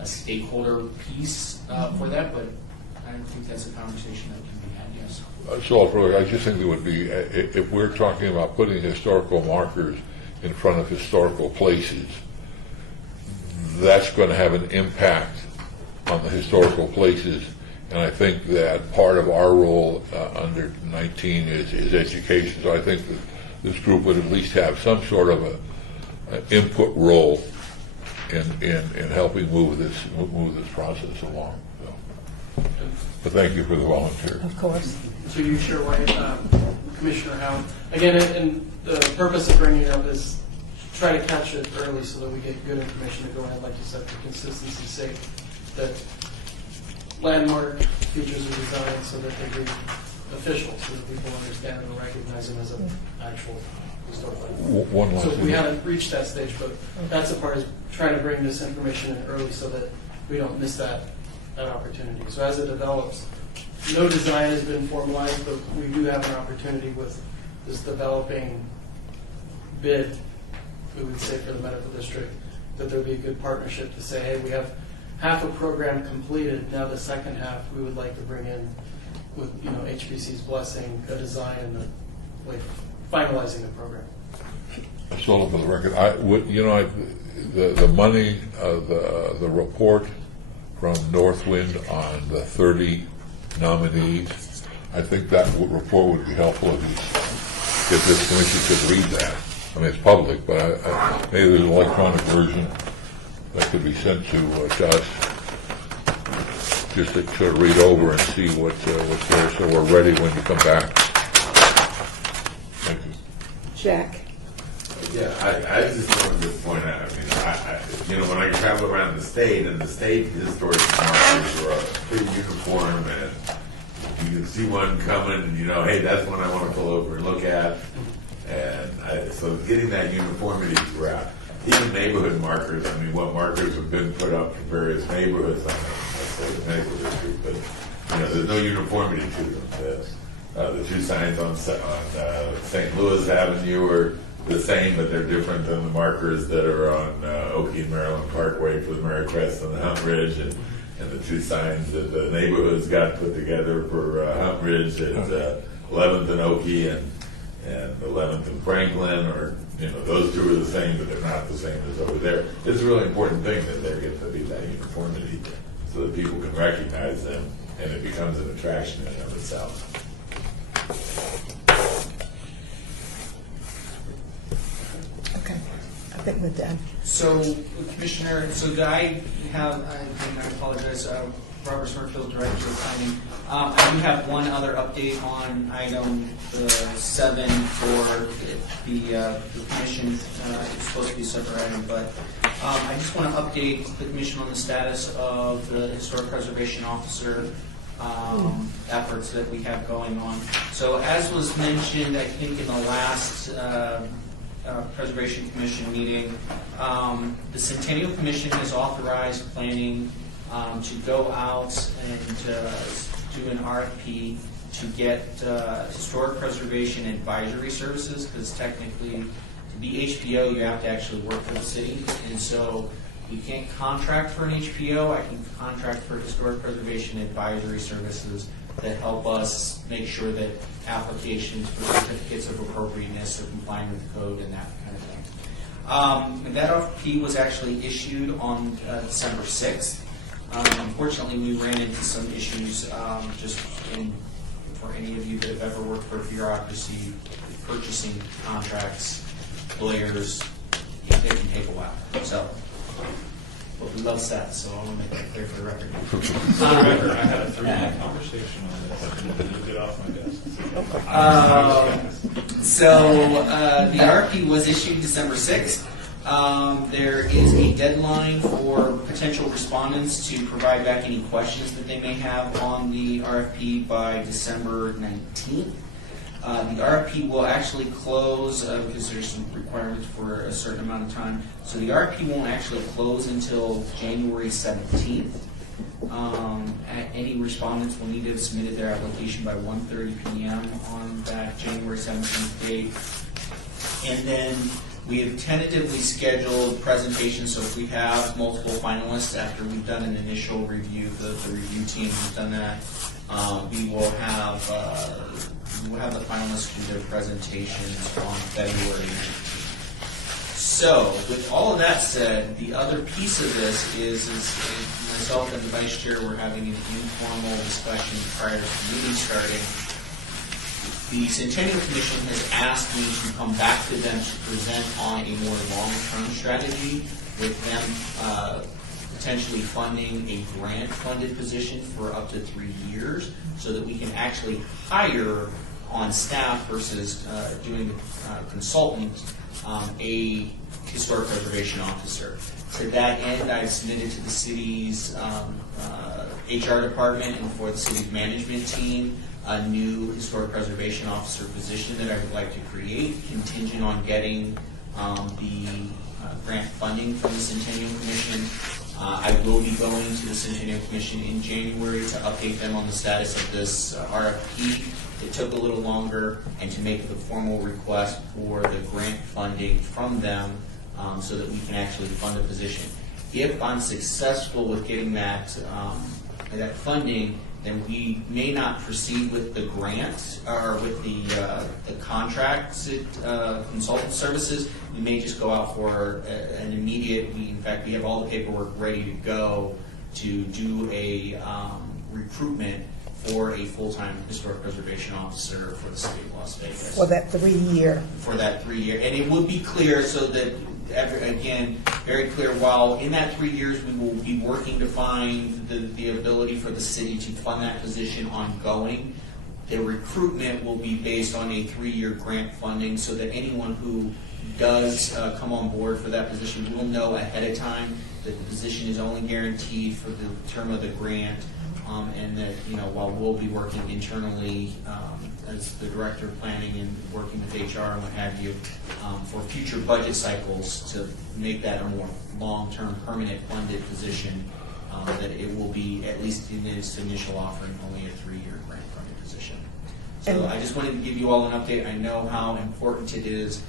stakeholder piece for that, but I think that's a conversation that can be had, yes. So I just think it would be, if we're talking about putting historical markers in front of historical places, that's going to have an impact on the historical places. And I think that part of our role under 19 is education. So I think that this group would at least have some sort of an input role in helping move this process along. So, but thank you for the volunteer. Of course. So you share why, Commissioner Howe. Again, and the purpose of bringing it up is try to catch it early so that we get good information to go ahead, like you said, for consistency's sake, that landmark features are designed so that they be official, so that people understand and recognize them as an actual historical landmark. One last So thing. we haven't reached that stage, but that's the part, is trying to bring this information in early so that we don't miss that opportunity. So as it develops, no design has been formalized, but we do have an opportunity with this developing bid, we would say, for the medical district, that there'd be a good partnership to say, hey, we have half a program completed, now the second half we would like to bring in, with HBC's blessing, a design and finalizing the program. So for the record, the money, the report from Northwind on the 30 nominees, I think that report would be helpful if this commission could read that. I mean, it's public, but maybe there's an electronic version that could be sent to us, just to sort of read over and see what's there, so we're ready when you come back. Thank you. Jack? Yeah, I just wanted to point out, when I travel around the state, and the state historic markers are pretty uniform, and you can see one coming, and hey, that's one I want to pull over and look at. And so getting that uniformity throughout, even neighborhood markers, what markers have been put up for various neighborhoods, let's say the medical district, but there's no uniformity to them. The two signs on St. Louis Avenue are the same, but they're different than the markers that are on Oakey and Maryland Parkway for the Marycrest and the Hunt Ridge, and the two signs that the neighborhoods got put together for Hunt Ridge at 11th and Oakey and 11th and Franklin, or those two are the same, but they're not the same as over there. It's a really important thing that there gets to be that uniformity, so that people can recognize them, and it becomes an attraction in and of itself. Okay, I think we're done. So, Commissioner, I apologize, Robert Summerfield, Director of Planning. I do have one other update on item 7 for the Commission. It's supposed to be a separate item, but I just want to update the Commission on the status of the Historic Preservation Officer efforts that we have going on. So, as was mentioned, I think in the last Preservation Commission meeting, the Centennial Commission has authorized planning to go out and do an RFP to get historic preservation advisory services, because technically to be HPO you have to actually work for the city, and so you can't contract for an HPO. I can contract for historic preservation advisory services that help us make sure that applications for certificates of appropriateness are complying with the code and that kind of thing. And that RFP was actually issued on December 6th. Unfortunately, we ran into some issues for any of you that have ever worked for a bureaucracy, purchasing contracts, lawyers, they can take a while. So, but we love stats, so I want to make that clear for the record. For the record, I had a 3-minute conversation on this. I need to get off my desk. The RFP was issued December 6th. There is a deadline for potential respondents to provide back any questions that they may have on the RFP by December 19th. The RFP will actually close because there's some requirements for a certain amount of time. So the RFP won't actually close until January 17th. Any respondents will need to have submitted their application by 1:30 p.m. on that January 17th date. And then we have tentatively scheduled presentations, so if we have multiple finalists after we've done an initial review, the review team has done that, we will have the finalists do their presentations on February 9th. So, with all of that said, the other piece of this is myself and the vice chair were having an informal discussion prior to the meeting starting. The Centennial Commission has asked me to come back to them to present on a more long-term strategy, with them potentially funding a grant-funded position for up to 3 years, so that we can actually hire on staff versus doing consultant a historic preservation officer. To that end, I've submitted to the city's HR department and for the city's management team a new historic preservation officer position that I would like to create, contingent on getting the grant funding from the Centennial Commission. I will be going to the Centennial Commission in January to update them on the status of this RFP. It took a little longer, and to make the formal request for the grant funding from them so that we can actually fund the position. If I'm successful with getting that funding, then we may not proceed with the grant or with the contracts consultant services. We may just go out for an immediate. In fact, we have all the paperwork ready to go to do a recruitment for a full-time historic preservation officer for the city of Las Vegas. For that 3-year. For that 3-year. And it would be clear so that, again, very clear, while in that 3 years we will be working to find the ability for the city to fund that position ongoing, the recruitment will be based on a 3-year grant funding so that anyone who does come on board for that position will know ahead of time that the position is only guaranteed for the term of the grant. And that, while we'll be working internally as the director of planning and working with HR and what have you for future budget cycles to make that a more long-term, permanent funded position, that it will be, at least in its initial offering, only a 3-year grant funded position. So I just wanted to give you all an update. I know how important it is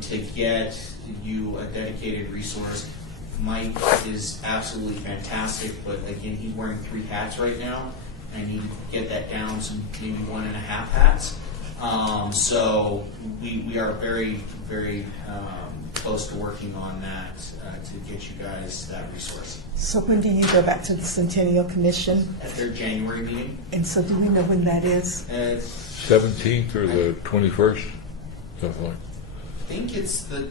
to get you a dedicated resource. Mike is absolutely fantastic, but again, he's wearing 3 hats right now. I need to get that down to maybe 1.5 hats. So we are very, very close to working on that to get you guys that resource. So when do you go back to the Centennial Commission? At their January meeting. And so do we know when that is? 17th or the 21st? Something like. I think it's the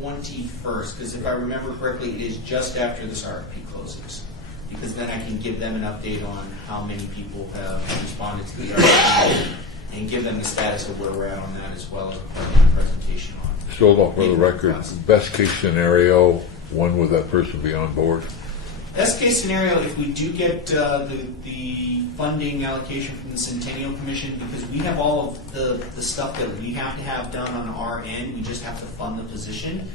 21st, because if I remember correctly, it is just after this RFP closes. Because then I can give them an update on how many people have responded to the RFP and give them the status of where we're at on that, as well as part of the presentation on. So, for the record, best case scenario, when would that person be on board? Best case scenario, if we do get the funding allocation from the Centennial Commission, because we have all of the stuff that we have to have done on our end, we just have to fund the position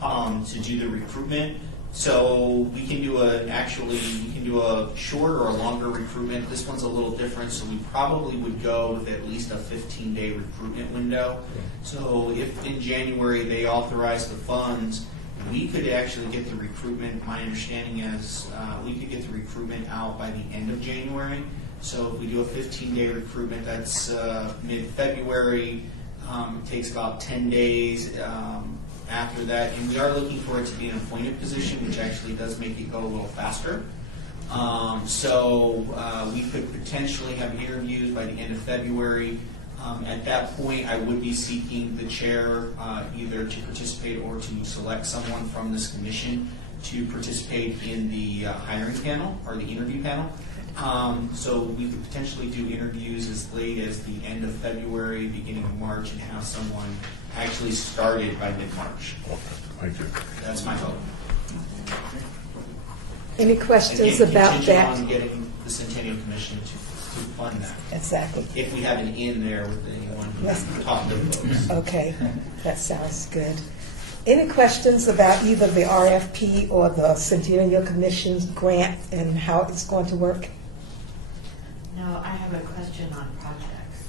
to do the recruitment. So we can do a short or a longer recruitment. This one's a little different, so we probably would go with at least a 15-day recruitment window. So if in January they authorize the funds, we could actually get the recruitment, my understanding is, we could get the recruitment out by the end of January. So if we do a 15-day recruitment, that's mid-February. It takes about 10 days after that. And we are looking for it to be an appointed position, which actually does make it go a little faster. So we could potentially have interviews by the end of February. At that point, I would be seeking the chair either to participate or to select someone from this commission to participate in the hiring panel or the interview panel. So we could potentially do interviews as late as the end of February, beginning of March, and have someone actually started by mid-March. Okay, thank you. That's my hope. Any questions Again, about contingent that? on getting the Centennial Commission to fund that. Exactly. If we have an in there with anyone who talked to folks. Okay, that sounds good. Any questions about either the RFP or the Centennial Commission's grant and how it's going to work? No, I have a question on projects.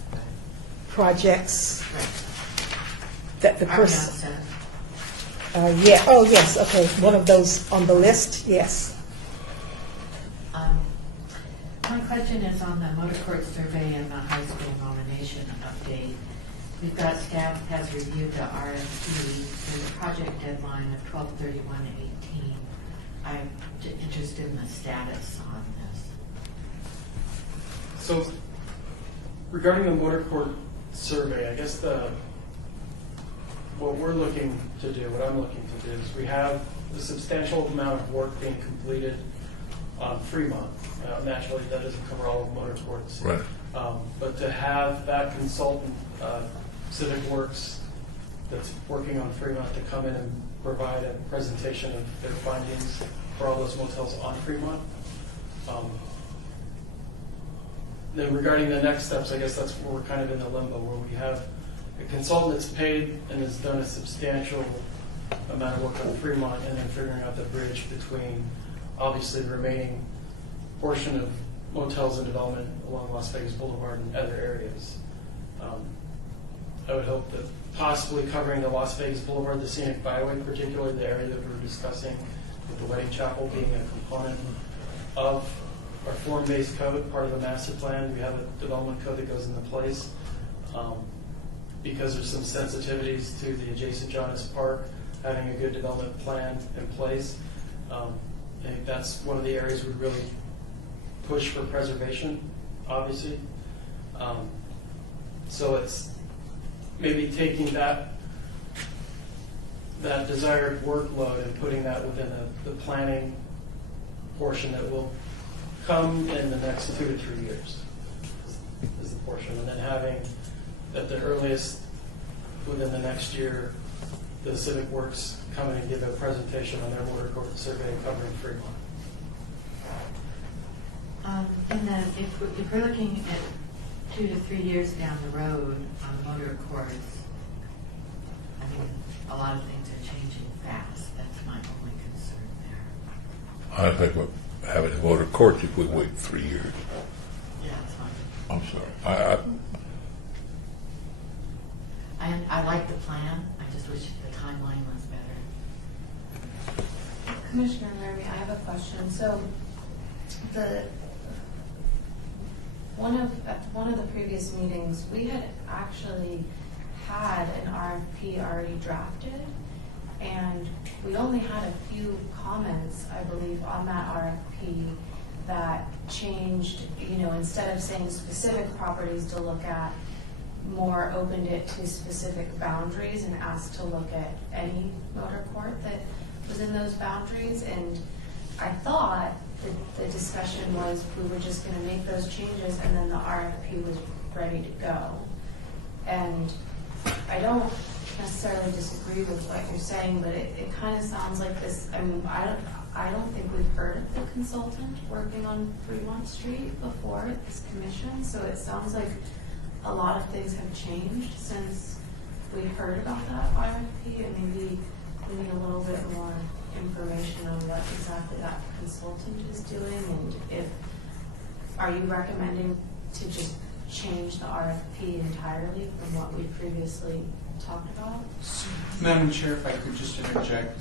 Projects that the Are we on person. 7? Yeah. Oh, yes. Okay. One of those on the list. Yes. My question is on the motor court survey and the high school nomination update. We've got staff has reviewed the RFP and the project deadline of 12/31/18. I'm interested in the status on this. So regarding the motor court survey, I guess what we're looking to do, what I'm looking to do is we have a substantial amount of work being completed on Fremont. Naturally, that doesn't cover all of motor courts. Right. But to have that consultant, Civic Works, that's working on Fremont to come in and provide a presentation of their findings for all those motels on Fremont. Then regarding the next steps, I guess that's where we're kind of in the limbo, where we have a consultant that's paid and has done a substantial amount of work on Fremont, and then figuring out the bridge between, obviously, the remaining portion of motels and development along Las Vegas Boulevard and other areas. I would hope that possibly covering the Las Vegas Boulevard, the scenic byway, particularly the area that we were discussing with the wedding chapel being a component of our form-based code, part of the master plan. We have a development code that goes into place. Because there's some sensitivities to the adjacent Jonas Park, having a good development plan in place. I think that's one of the areas we'd really push for preservation, obviously. So it's maybe taking that desired workload and putting that within the planning portion that will come in the next 2 to 3 years is the portion. And then having at the earliest within the next year, the Civic Works come in and give a presentation on their motor court survey covering Fremont. And then if we're looking at 2 to 3 years down the road on the motor courts, I mean, a lot of things are changing fast. That's my only concern there. I think we're having a motor courts if we wait 3 years. Yeah, that's fine. I'm sorry. I like the plan. I just wish the timeline was better. Commissioner Larrabee, I have a question. So at one of the previous meetings, we had actually had an RFP already drafted, and we only had a few comments, I believe, on that RFP that changed, instead of saying specific properties to look at, more opened it to specific boundaries and asked to look at any motor court that was in those boundaries. And I thought the discussion was we were just going to make those changes and then the RFP was ready to go. And I don't necessarily disagree with what you're saying, but it kind of sounds like this. I mean, I don't think we've heard of the consultant working on Fremont Street before at this commission, so it sounds like a lot of things have changed since we heard about that RFP, and maybe we need a little bit more information on what exactly that consultant is doing? And are you recommending to just change the RFP entirely from what we previously talked about? Madam Chair, if I could just interject.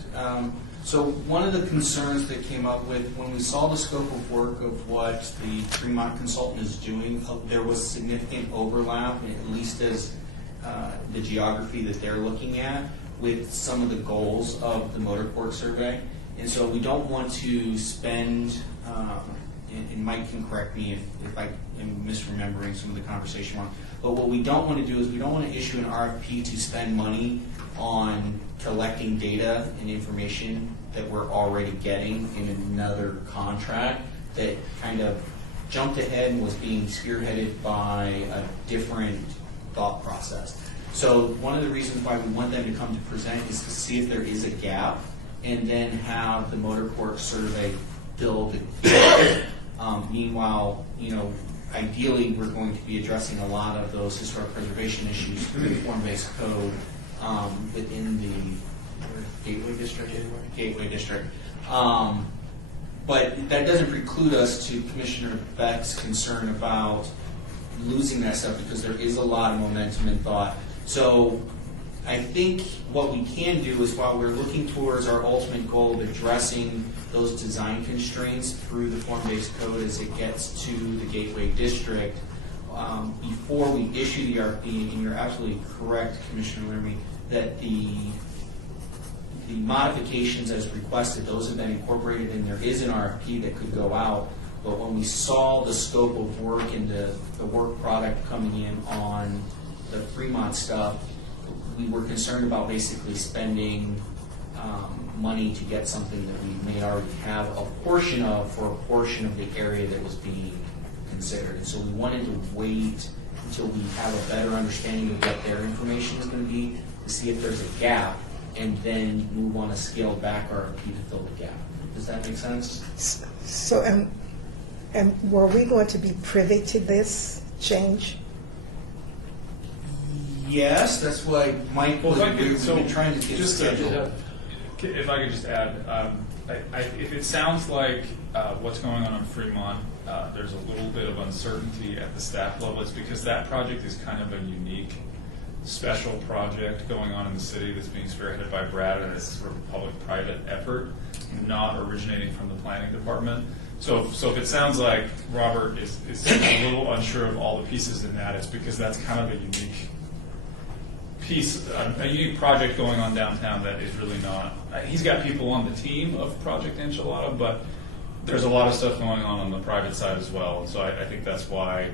So one of the concerns that came up with when we saw the scope of work of what the Fremont consultant is doing, there was significant overlap, at least as the geography that they're looking at, with some of the goals of the motor court survey. And so we don't want to spend, and Mike can correct me if I am misremembering some of the conversation wrong, but what we don't want to do is we don't want to issue an RFP to spend money on collecting data and information that we're already getting in another contract that kind of jumped ahead and was being spearheaded by a different thought process. So one of the reasons why we want them to come to present is to see if there is a gap and then have the motor court survey fill the gap. Meanwhile, ideally we're going to be addressing a lot of those historic preservation issues through the form-based code within the Gateway District. Gateway District. But that doesn't preclude us to Commissioner Beck's concern about losing that stuff because there is a lot of momentum and thought. So I think what we can do is while we're looking towards our ultimate goal of addressing those design constraints through the form-based code as it gets to the Gateway District, before we issue the RFP, and you're absolutely correct, Commissioner Laramie, that the modifications as requested, those have been incorporated and there is an RFP that could go out. But when we saw the scope of work and the work product coming in on the Fremont stuff, we were concerned about basically spending money to get something that we may already have a portion of for a portion of the area that was being considered. And so we wanted to wait until we have a better understanding of what their information is going to be to see if there's a gap and then move on a scaled back RFP to fill the gap. Does that make sense? So, and were we going to be privy to this change? Yes, that's why Mike was trying to get just scheduled. If I could just add, if it sounds like what's going on Fremont, there's a little bit of uncertainty at the staff level, it's because that project is kind of a unique, special project going on in the city that's being spearheaded by Brad, and it's sort of a public-private effort, not originating from the planning department. So if it sounds like Robert is a little unsure of all the pieces in that, it's because that's kind of a unique piece, a unique project going on downtown that is really not. He's got people on the team of Project Enchilada, but there's a lot of stuff going on the private side as well. And so I think that's why.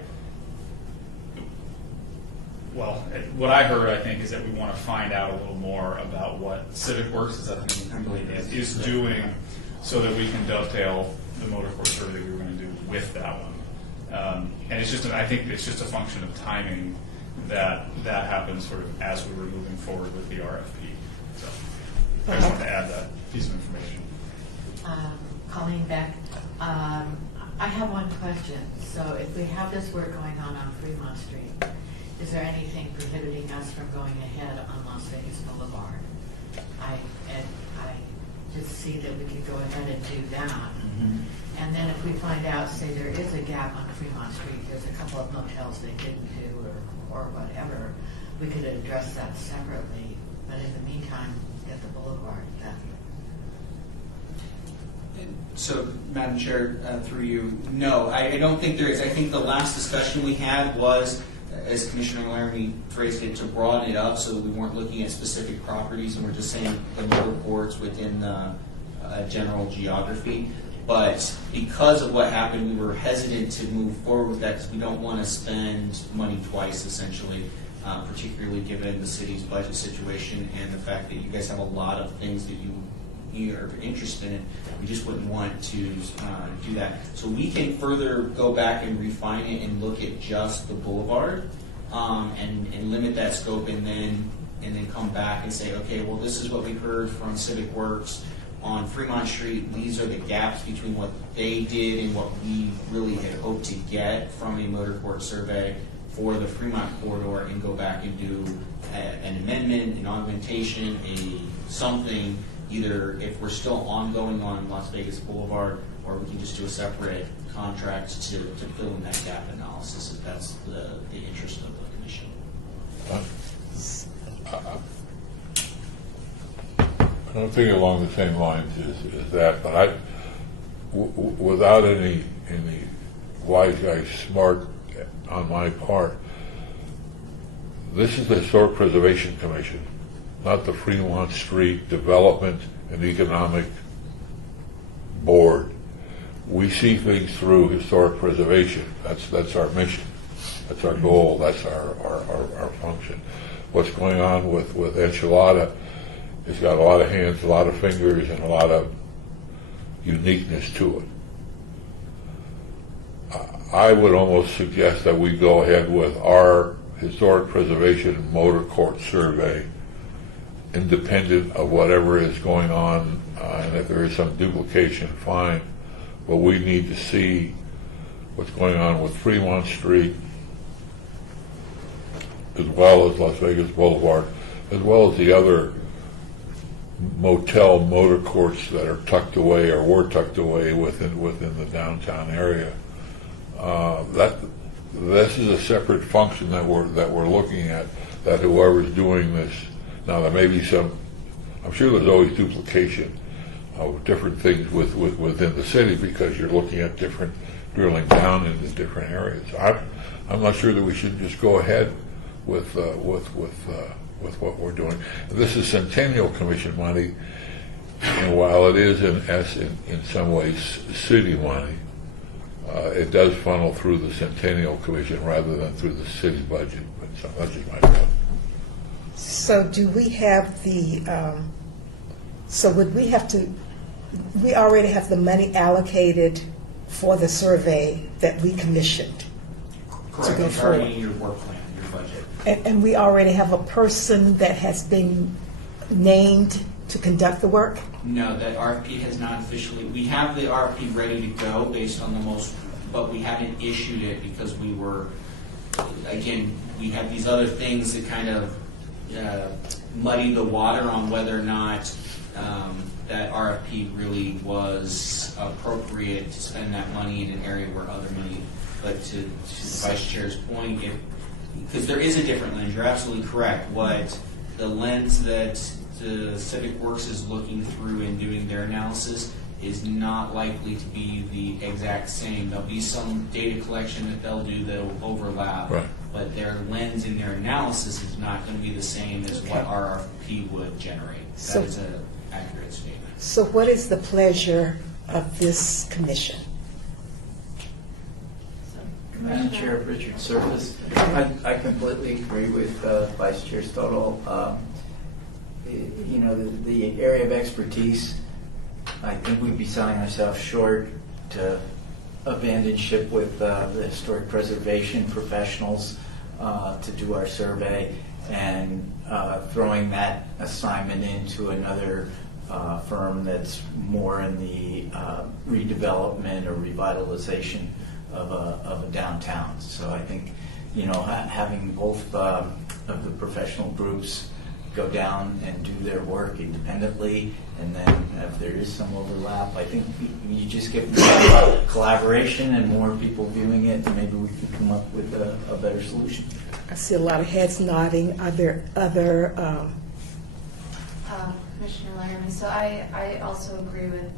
Well, what I heard, I think, is that we want to find out a little more about what Civic Works is doing, so that we can dovetail the motor court survey we were going to do with that one. And it's just, I think it's just a function of timing that happens sort of as we were moving forward with the RFP. So I just wanted to add that piece of information. Colleen Beck, I have one question. So if we have this work going on Fremont Street, is there anything prohibiting us from going ahead on Las Vegas Boulevard? I just see that we could go ahead and do that. Mm-hmm. And then if we find out, say there is a gap on Fremont Street, there's a couple of motels they didn't do or whatever, we could address that separately. But in the meantime, get the boulevard done. So, Madam Chair, through you, no, I don't think there is. I think the last discussion we had was, as Commissioner Laramie phrased it, to broaden it up so that we weren't looking at specific properties and we're just saying the motor courts within the general geography. But because of what happened, we were hesitant to move forward with that because we don't want to spend money twice, essentially, particularly given the city's budget situation and the fact that you guys have a lot of things that you are interested in. We just wouldn't want to do that. So we can further go back and refine it and look at just the boulevard and limit that scope and then come back and say, okay, well, this is what we heard from Civic Works on Fremont Street. These are the gaps between what they did and what we really had hoped to get from a motor court survey for the Fremont corridor, and go back and do an amendment, an augmentation, something either if we're still ongoing on Las Vegas Boulevard, or we can just do a separate contract to fill in that gap analysis, if that's the interest of the commission. I'm thinking along the same lines as that, but without any wise guy smart on my part, this is the Historic Preservation Commission, not the Fremont Street Development and Economic Board. We see things through historic preservation. That's our mission. That's our goal. That's our function. What's going on with Enchilada has got a lot of hands, a lot of fingers, and a lot of uniqueness to it. I would almost suggest that we go ahead with our historic preservation motor court survey, independent of whatever is going on, and if there is some duplication, fine. But we need to see what's going on with Fremont Street, as well as Las Vegas Boulevard, as well as the other motel motor courts that are tucked away or were tucked away within the downtown area. This is a separate function that we're looking at. That whoever's doing this now, there may be some. I'm sure there's always duplication of different things within the city because you're looking at different drilling down into different areas. I'm not sure that we should just go ahead with what we're doing. This is Centennial Commission money, and while it is in some ways city money, it does funnel through the Centennial Commission rather than through the city budget. But that's just my thought. So do we have the, so would we have to, we already have the money allocated for the survey that we commissioned? Correct. It's already in your work plan, your budget. And we already have a person that has been named to conduct the work? No, that RFP has not officially, we have the RFP ready to go based on the most, but we haven't issued it because we were, again, we have these other things that kind of muddy the water on whether or not that RFP really was appropriate to spend that money in an area where other money, but to the Vice Chair's point, because there is a different lens, you're absolutely correct. What the lens that the Civic Works is looking through and doing their analysis is not likely to be the exact same. There'll be some data collection that they'll do that will overlap, right, but their lens in their analysis is not going to be the same as what RFP would generate. That is an accurate statement. So what is the pleasure of this commission? Madam Chair, Richard Surface. I completely agree with Vice Chair Stoddle. You know, the area of expertise, I think we'd be selling ourselves short to abandon ship with the historic preservation professionals to do our survey and throwing that assignment into another firm that's more in the redevelopment or revitalization of a downtown. So I think, you know, having both of the professional groups go down and do their work independently, and then if there is some overlap, I think you just get more collaboration and more people viewing it, and maybe we can come up with a better solution. I see a lot of heads nodding. Are there other? Commissioner Laramie, so I also agree with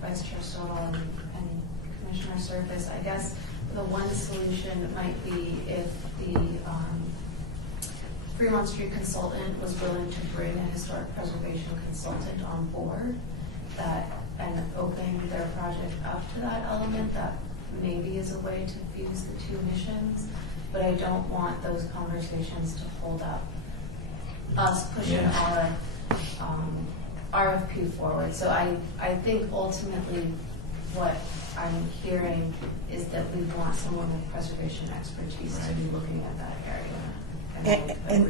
Vice Chair Stoddle and Commissioner Surface. I guess the one solution might be if the Fremont Street consultant was willing to bring a historic preservation consultant on board and open their project up to that element. That maybe is a way to fuse the two missions, but I don't want those conversations to hold up us pushing our RFP forward. So I think ultimately what I'm hearing is that we want someone with preservation expertise to be looking at that area.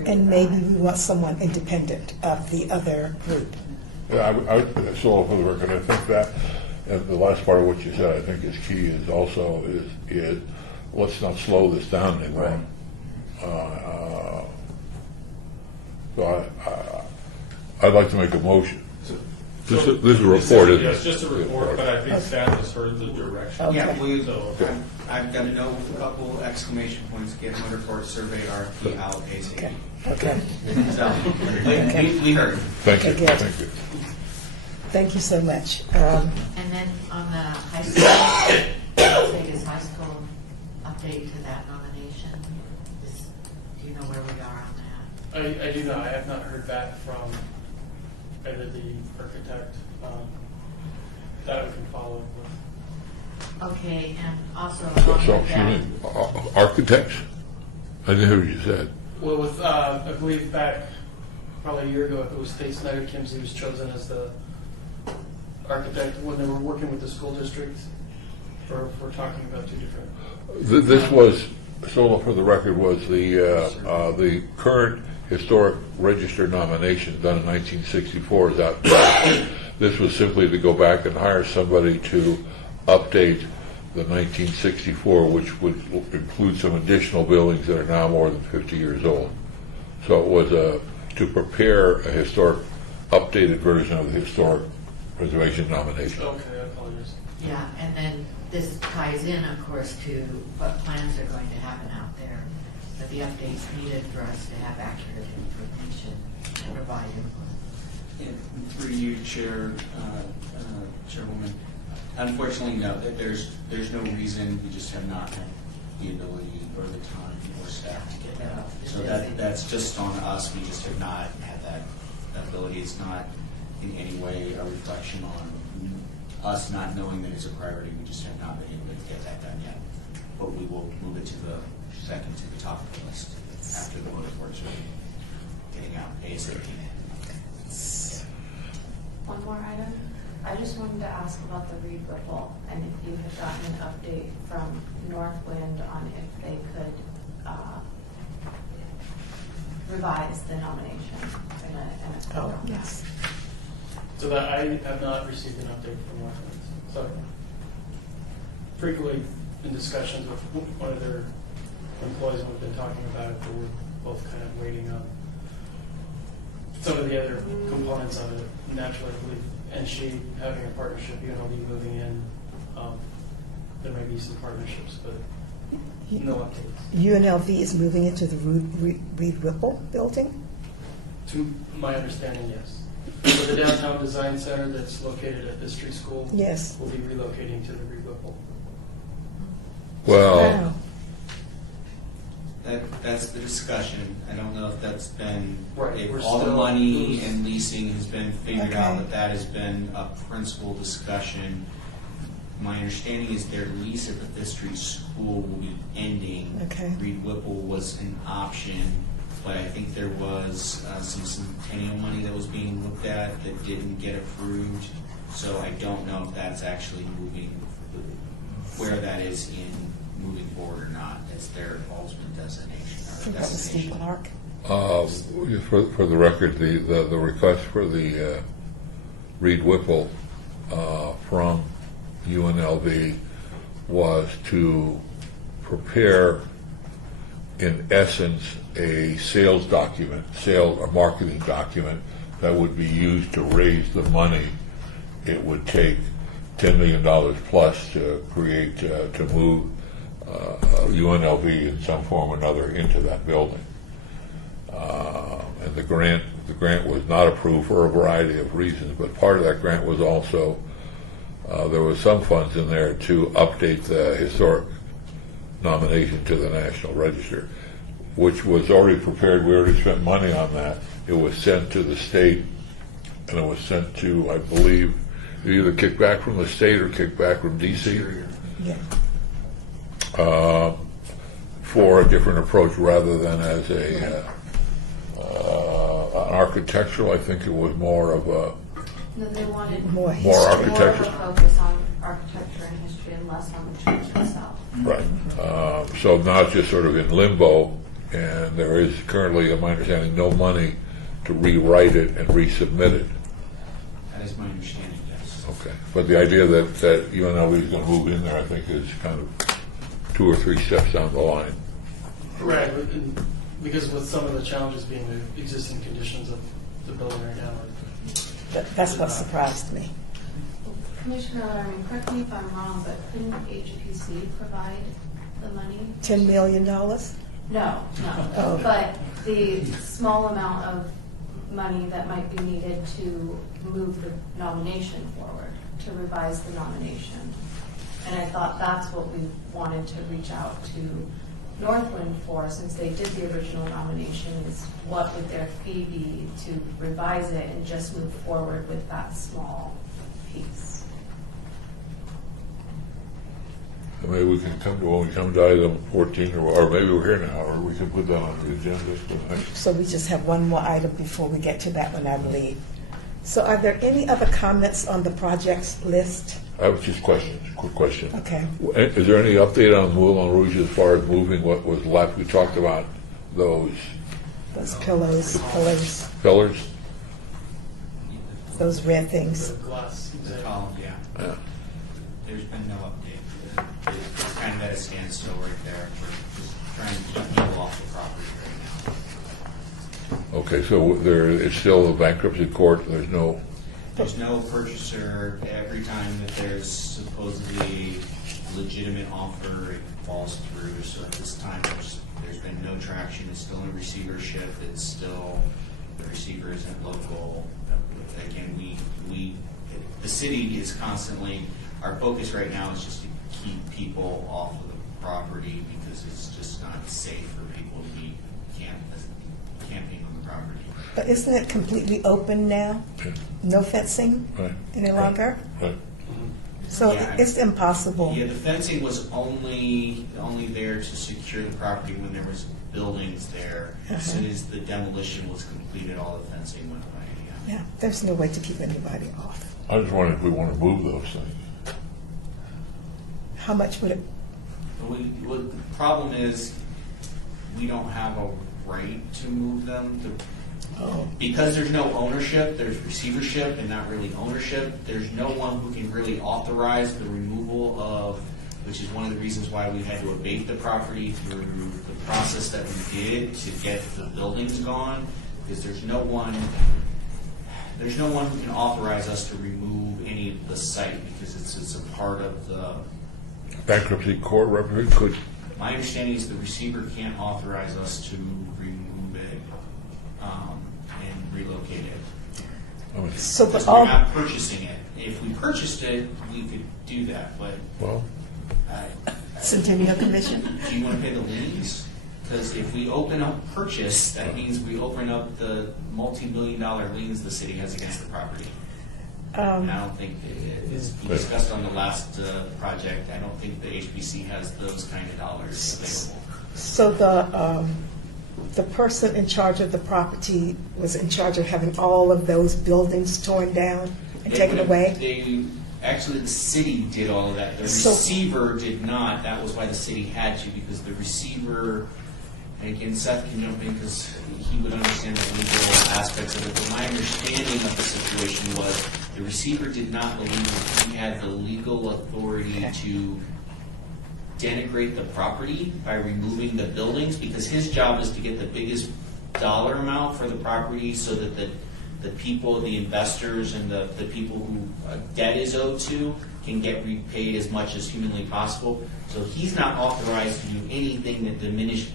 And maybe we want someone independent of the other group. Yeah, so for the record, I think that, and the last part of what you said, I think is key. Is also is let's not slow this down anymore. Right. So I'd like to make a motion. This is a report, isn't Yeah, it? it's just a report, but I think staff has heard the direction. Yeah, So- I've got to know with a couple exclamation points, get motor court survey RFP out ASAP. Okay. So, we heard. Thank you, Okay, good. thank you. Thank you so much. And then on the high school, Vegas High School update to that nomination, do you know where we are on that? I do not. I have not heard back from either the architect that we can follow up with. Okay, and also So, along with excuse that, me, architects? I didn't hear what you said. Well, with I believe back probably a year ago, it was Tate Snyder Kimsey was chosen as the architect when they were working with the school district for talking about two different. This was, so for the record, was the current historic register nomination done in 1964 is out. This was simply to go back and hire somebody to update the 1964, which would include some additional buildings that are now more than 50 years old. So it was to prepare a historic, updated version of the historic preservation nomination. Okay, I apologize. yeah, and then this ties in, of course, to what plans are going to happen out there, but the updates needed for us to have accurate information and provide input. And through you, Chairwoman, unfortunately, no, there's no reason, we just have not had the ability or the time or staff to get that out. So that's just on us, we just have not had that ability. It's not in any way a reflection on us not knowing that it's a priority, we just have not been able to get that done yet. But we will move it to the second to the top of the list after the motor courts are getting out ASAP. One more item. I just wanted to ask about the Reed Whipple and if you had gotten an update from Northwind on if they could revise the nomination in a Oh, yes. So that I have not received an update from Northwind. So frequently in discussions with one of their employees when we've been talking about it, but we're both kind of waiting on some of the other components of it. Naturally, I believe, and she having a partnership, UNLV moving in, there may be some partnerships, but no updates. UNLV is moving into the Reed Whipple building? To my understanding, yes. So the downtown design center that's located at History School Yes. will be relocating to the Reed Whipple. Well, Wow. That's the discussion. I don't know if that's been, Right, if we're all the still- money and leasing has been figured out, Okay. but that has been a principal discussion. My understanding is their lease at the Fifth Street School will be ending. Okay. Reed Whipple was an option, but I think there was some centennial money that was being looked at that didn't get approved. So I don't know if that's actually moving, where that is in moving forward or not. It's their ultimate destination I or think that was Steve destination. Clark. for the record, the request for the Reed Whipple from UNLV was to prepare, in essence, a sales document, a marketing document that would be used to raise the money it would take $10 million plus to create, to move UNLV in some form or another into that building. And the grant was not approved for a variety of reasons, but part of that grant was also, there was some funds in there to update the historic nomination to the National Register, which was already prepared. We already spent money on that. It was sent to the state, and it was sent to, I believe, either kickback from the state or kickback from D.C. Yeah. For a different approach rather than as a an architectural. I think it was more of a No, they wanted More more history. architecture. of a focus on architecture and history and less on the church itself. right. So now it's just sort of in limbo, and there is currently, in my understanding, no money to rewrite it and resubmit it. That is my understanding, yes. Okay, but the idea that UNLV is going to move in there, I think, is kind of 2 or 3 steps down the line. Right, and because with some of the challenges being the existing conditions of the building right now, That's what surprised me. Commissioner Laramie, correct me if I'm wrong, but couldn't HPC provide the money? $10 million? No, Oh. but the small amount of money that might be needed to move the nomination forward, to revise the nomination. And I thought that's what we wanted to reach out to Northwind for, since they did the original nomination, is what would their fee be to revise it and just move forward with that small piece? Maybe we can come to, when we come to item 14, or maybe we're here now, or we can put that on the agenda for the next. So we just have one more item before we get to that one, I believe. So are there any other comments on the projects list? I have just questions, quick question. Okay. Is there any update on Moulin Rouge as far as moving what was left? We talked about those Those pillars, pillars. those red things. The glass. The column, yeah. Yeah. There's been no update. It's kind of at a standstill right there. We're just trying to keep people off the property right now. Okay, so it's still a bankruptcy court. There's no purchaser. Every time that there's supposedly legitimate offer, it falls through. So at this time, there's been no traction. It's still in receivership. It's still, the receiver isn't local. Again, the city is constantly, our focus right now is just to keep people off of the property because it's just not safe for people to be camping on the property. But isn't it completely open now? No fencing Right. any longer? Right. So Yeah. it's impossible. Yeah, the fencing was only there to secure the property when there was buildings there. As soon as the demolition was completed, all the fencing went away. Yeah, there's no way to keep anybody off. I was wondering if we want to move those things. How much would it, Well, the problem is, we don't have a right to move them. Because there's no ownership, there's receivership and not really ownership, there's no one who can really authorize the removal of, which is one of the reasons why we had to abate the property through the process that we did to get the buildings gone, because there's no one who can authorize us to remove any of the site, because it's a part of the Bankruptcy court referee could. My understanding is the receiver can't authorize us to remove it and relocate it. So Because all- we're not purchasing it. If we purchased it, we could do that, but Well, Centennial Commission? do you want to pay the liens? Because if we open up purchase, that means we open up the multi-million-dollar liens the city has against the property. And I don't think, as we discussed on the last project, I don't think the HBC has those kind of dollars available. So the person in charge of the property was in charge of having all of those buildings torn down and taken away? Actually, the city did all of that. The So- receiver did not. That was why the city had to, because the receiver, and again, Seth can jump in because he would understand the legal aspects of it, but my understanding of the situation was the receiver did not believe that he had the legal authority to denigrate the property by removing the buildings, because his job is to get the biggest dollar amount for the property so that the people, the investors, and the people who debt is owed to can get repaid as much as humanly possible. So he's not authorized to do anything that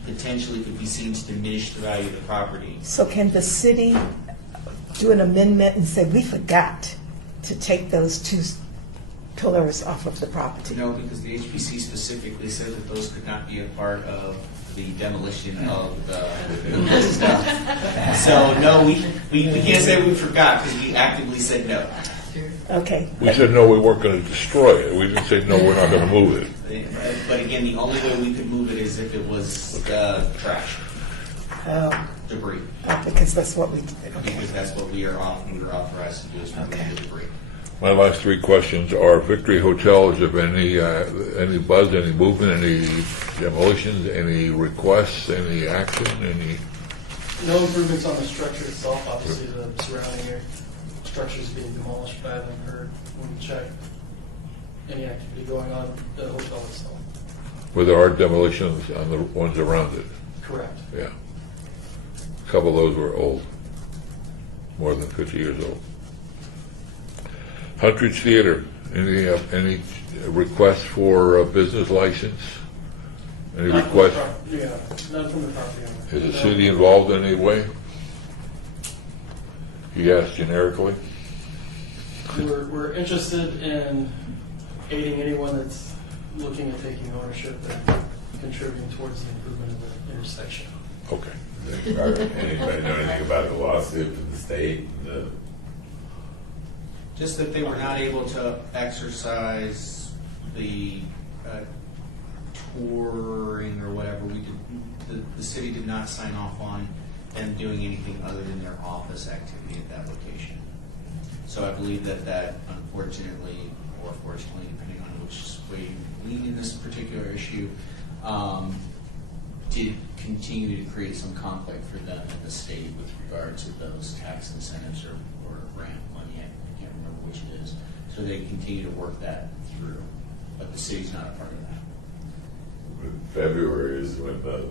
potentially could be seen to diminish the value of the property. So can the city do an amendment and say, we forgot to take those two pillars off of the property? No, because the HPC specifically said that those could not be a part of the demolition of the stuff. So no, we can't say we forgot because we actively said no. Okay. we said no, we weren't going to destroy it. We didn't say no, we're not going to move it. But again, the only way we could move it is if it was trash, debris. Because that's what we did. Because that's what we were authorized to do, is remove the debris. My last three questions are: Victory Hotel, has there been any buzz, any movement, any demolitions, any requests, any action, any? No improvements on the structure itself. Obviously, the surrounding area structure is being demolished, but I haven't heard when we check any activity going on at the hotel itself. Where there are demolitions on the ones around it? Correct. Yeah. A couple of those were old, more than 50 years old. Huntridge Theater, any requests for a business license? Any Not from the requests? None from the property owner. Is the No. city involved in any way? He asked generically. We're interested in aiding anyone that's looking at taking ownership and contributing towards the improvement of the intersection. Okay. Anybody know anything about the lawsuit from the state? Just that they were not able to exercise the touring or whatever. The city did not sign off on them doing anything other than their office activity at that location. So I believe that unfortunately, or fortunately, depending on which way you lean in this particular issue, did continue to create some conflict for them in the state with regard to those tax incentives or grant money. I can't remember which it is. So they continue to work that through, but the city's not a part of that. February is when the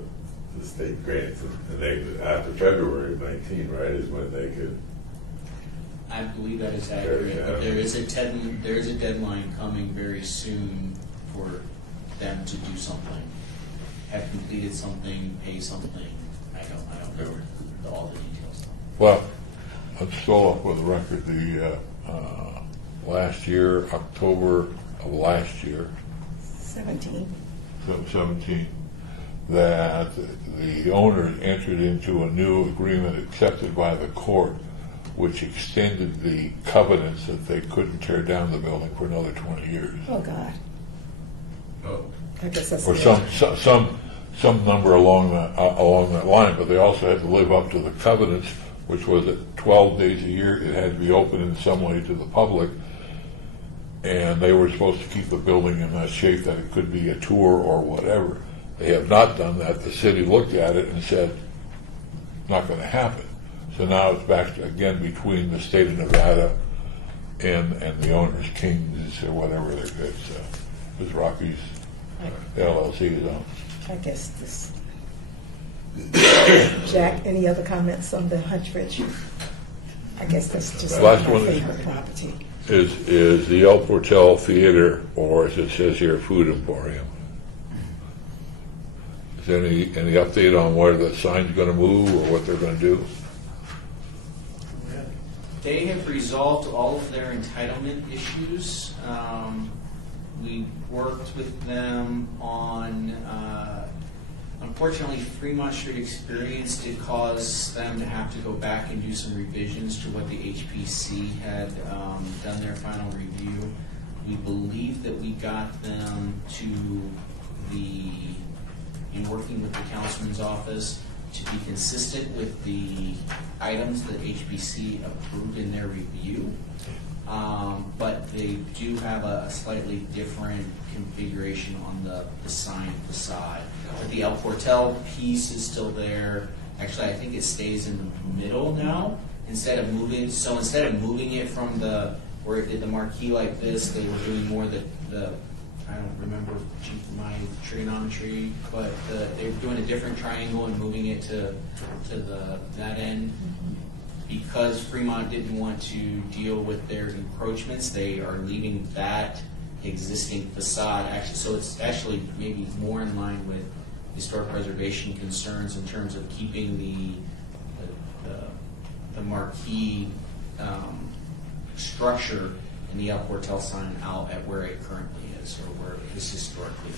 state grants, and they, after February of 19, right, is when they could. I believe that is accurate, but there is a deadline coming very soon for them to do something, have completed something, pay something. I don't know all the details. Well, let's go up with the record. The last year, October of last year, 17. 17, that the owners entered into a new agreement accepted by the court, which extended the covenants that they couldn't tear down the building for another 20 years. Oh, God. Oh. I guess that's Or some number along that line, but they also had to live up to the covenants, which was that 12 days a year it had to be open in some way to the public, and they were supposed to keep the building in that shape that it could be a tour or whatever. They have not done that. The city looked at it and said, not going to happen. So now it's back again between the state of Nevada and the owners, Kings or whatever it's Rockies LLC is on. I guess this. Jack, any other comments on the Huntridge? I guess that's just Last my one favorite property. is the El Portel Theater, or as it says here, Food Emporium. Is there any update on where the sign's going to move or what they're going to do? They have resolved all of their entitlement issues. We worked with them on, unfortunately, Fremont Street Experience did cause them to have to go back and do some revisions to what the HPC had done their final review. We believe that we got them to in working with the councilman's office, to be consistent with the items that HPC approved in their review. But they do have a slightly different configuration on the sign facade. But the El Portel piece is still there. Actually, I think it stays in the middle now instead of moving it from where it did the marquee like this. They were doing more the I don't remember my trigonometry, but they were doing a different triangle and moving it to that end. Because Fremont didn't want to deal with their encroachments, they are leaving that existing facade actually. So it's actually maybe more in line with historic preservation concerns in terms of keeping the marquee structure and the El Portel sign out at where it currently is, or where it is historically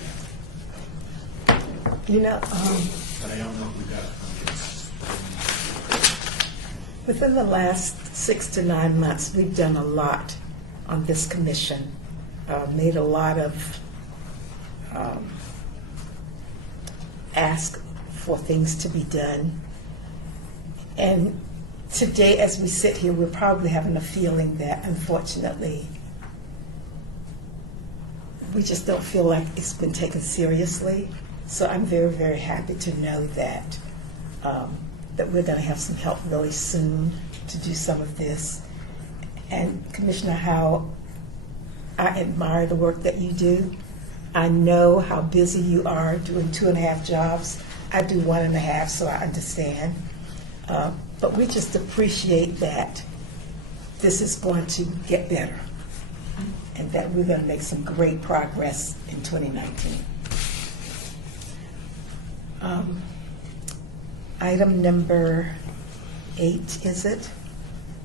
been. You know, But I don't know if we've got permits. within the last 6 to 9 months, we've done a lot on this commission, made a lot of ask for things to be done. And today, as we sit here, we're probably having a feeling that, unfortunately, we just don't feel like it's been taken seriously. So I'm very, very happy to know that that we're going to have some help really soon to do some of this. And Commissioner Howell, I admire the work that you do. I know how busy you are doing 2.5 jobs. I do 1.5, so I understand. But we just appreciate that this is going to get better. and that we're going to make some great progress in 2019. Item number 8, is it?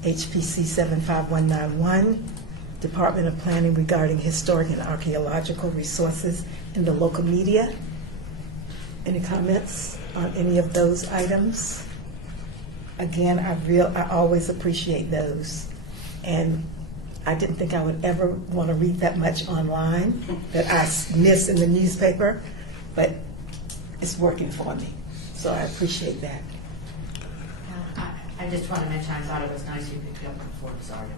HPC 75191, Department of Planning regarding historic and archaeological resources in the local media. Any comments on any of those items? Again, I always appreciate those. And I didn't think I would ever want to read that much online that I miss in the newspaper, but it's working for me. So I appreciate that. I just want to mention, I thought it was nice you picked up the Forbes article.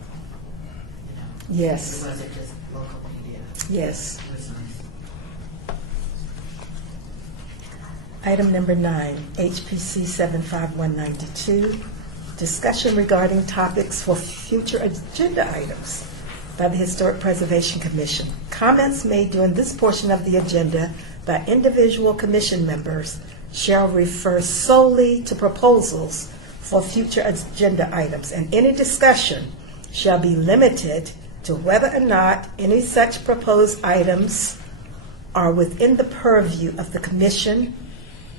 You know, Yes. it wasn't just local media. Yes. It was nice. Item number 9, HPC 75192, discussion regarding topics for future agenda items by the Historic Preservation Commission. Comments made during this portion of the agenda by individual commission members shall refer solely to proposals for future agenda items, and any discussion shall be limited to whether or not any such proposed items are within the purview of the commission,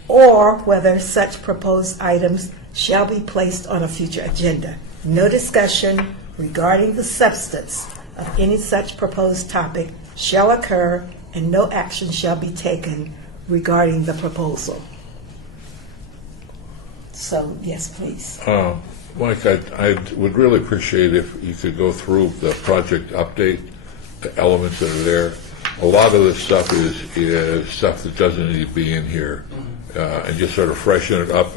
or whether such proposed items shall be placed on a future agenda. No discussion regarding the substance of any such proposed topic shall occur, and no action shall be taken regarding the proposal. So, yes, please. Mike, I would really appreciate if you could go through the project update, the elements that are there. A lot of this stuff is stuff that doesn't need to be in here, and just sort of freshen it up.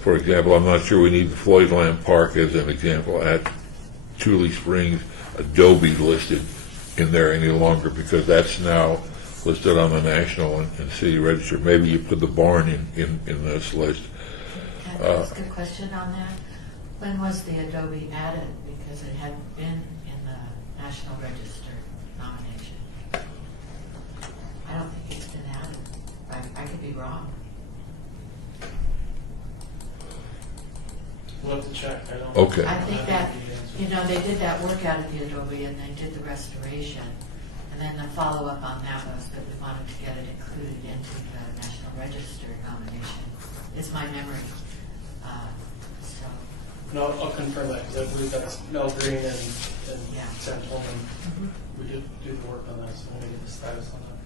For example, I'm not sure we need the Floydland Park as an example at Tule Springs Adobe listed in there any longer, because that's now listed on the National and City Register. Maybe you put the barn in this list. Can I ask a question on that? When was the Adobe added? Because it hadn't been in the National Register nomination. I don't think it's been added. I could be wrong. We'll have to check. I don't. Okay. I think that, they did that work out of the Adobe and they did the restoration. And then the follow-up on that was that we wanted to get it included into the National Register nomination. It's my memory. So. No, I'll confirm that, because I believe that's Mel Green and Yeah. Sam Tolman. We did do the work on that, so we'll get the status on that.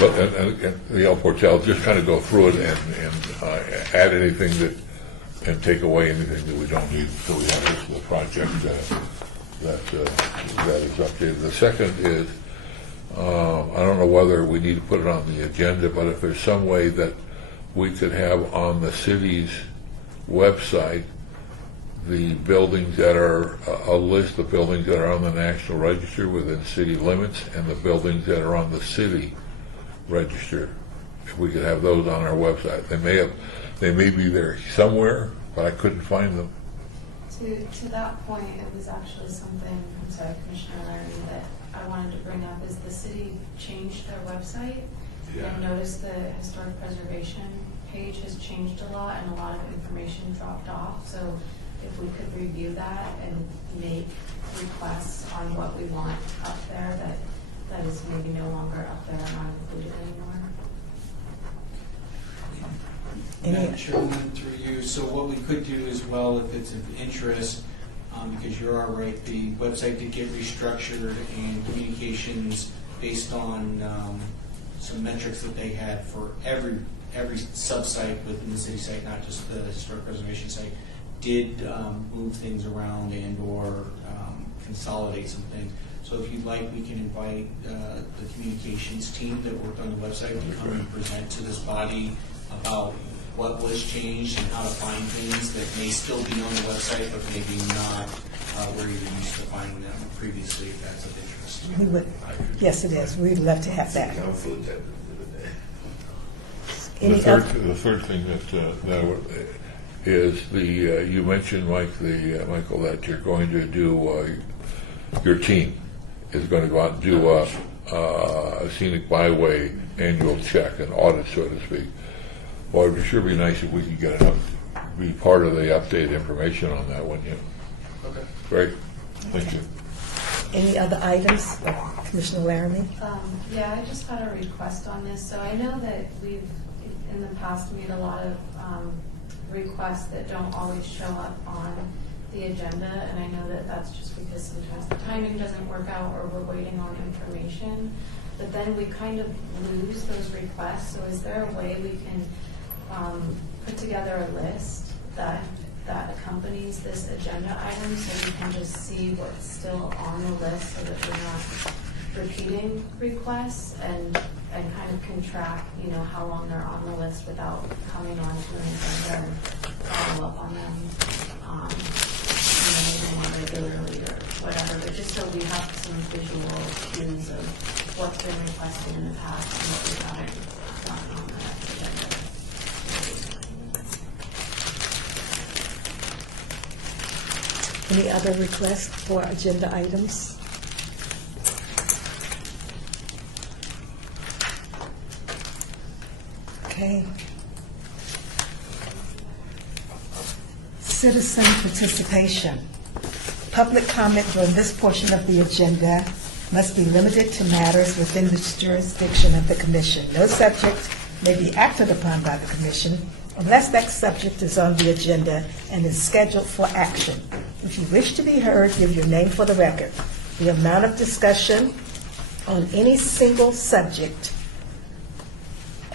But and the El Portal, just kind of go through it and add anything and take away anything that we don't need, so we have this whole project that is updated. The second is, I don't know whether we need to put it on the agenda, but if there's some way that we could have on the city's website the buildings that are, a list of buildings that are on the National Register within city limits and the buildings that are on the city register. If we could have those on our website. They may be there somewhere, but I couldn't find them. To that point, it was actually something, I'm sorry, Commissioner Larry, that I wanted to bring up is the city changed their website. Yeah. And noticed the historic preservation page has changed a lot and a lot of information dropped off. So if we could review that and make requests on what we want up there that is maybe no longer up there and not included anymore. Madam Chairwoman, through you, so what we could do as well, if it's of interest, because you're all right, the website did get restructured and communications based on some metrics that they had for every sub-site within the city site, not just the historic preservation site, did move things around and or consolidate some things. So if you'd like, we can invite the communications team that worked on the website to come and present to this body about what was changed and how to find things that may still be on the website, but maybe not where you used to find them previously, if that's of interest. We would, yes, it is. We'd love to have that. The third thing that is you mentioned, Michael, that you're going to do, your team is going to go out and do a scenic byway annual check, an audit, so to speak. Well, it would sure be nice if we could be part of the updated information on that, wouldn't you? Okay. Great. Thank you. Any other items? Commissioner Laramie? Yeah, I just had a request on this. So I know that we've, in the past, made a lot of requests that don't always show up on the agenda, and I know that that's just because sometimes the timing doesn't work out or we're waiting on information. But then we kind of lose those requests. So is there a way we can put together a list that accompanies this agenda item so we can just see what's still on the list so that we're not repeating requests and kind of can track, how long they're on the list without coming on to an agenda and follow up on them, maybe more regularly or whatever, but just so we have some visual cues of what's been requested in the past and what we haven't gotten on the agenda. Any other requests for agenda items? Okay. Citizen participation. Public comment during this portion of the agenda must be limited to matters within the jurisdiction of the Commission. No subject may be acted upon by the Commission unless that subject is on the agenda and is scheduled for action. If you wish to be heard, give your name for the record. The amount of discussion on any single subject,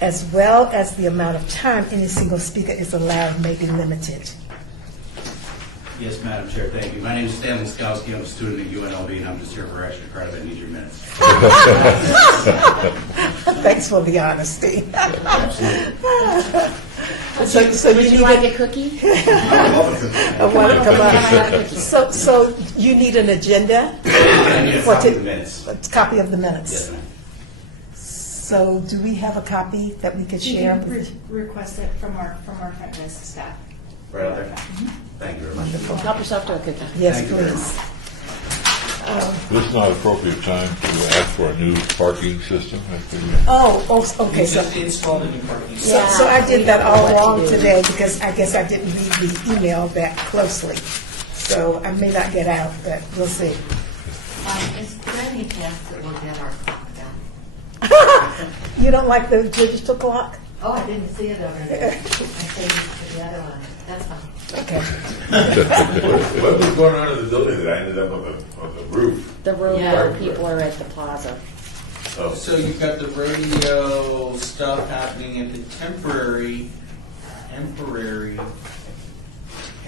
as well as the amount of time any single speaker is allowed, may be limited. Yes, Madam Chair, thank you. My name is Stanley Skowski. I'm a student at UNLV, and I'm just here for extra credit. I need your minutes. Thanks for the honesty. Absolutely. Would you like a cookie? I want to come on. So you need an agenda? I need a copy of the minutes. A copy of the minutes. Yes, ma'am. So do we have a copy that we could share? You can request it from our front desk staff. Right out there. Thank you very much. Wonderful. Help yourself to a cookie. Yes, Thank you very please. This is not appropriate time to ask for a new parking system. Okay. We So, just installed a new parking so, lot. so I did that all What to wrong do. today because I guess I didn't read the email that closely. So I may not get out, but we'll see. Is there any chance that we'll get our clock done? You don't like the digital clock? Oh, I didn't see it over there. I changed to the other one. That's fine. Okay. What was going on in the building that I ended up on the roof? The rodeo Yeah. people are at the plaza. Oh, So you've got the rodeo stuff happening at the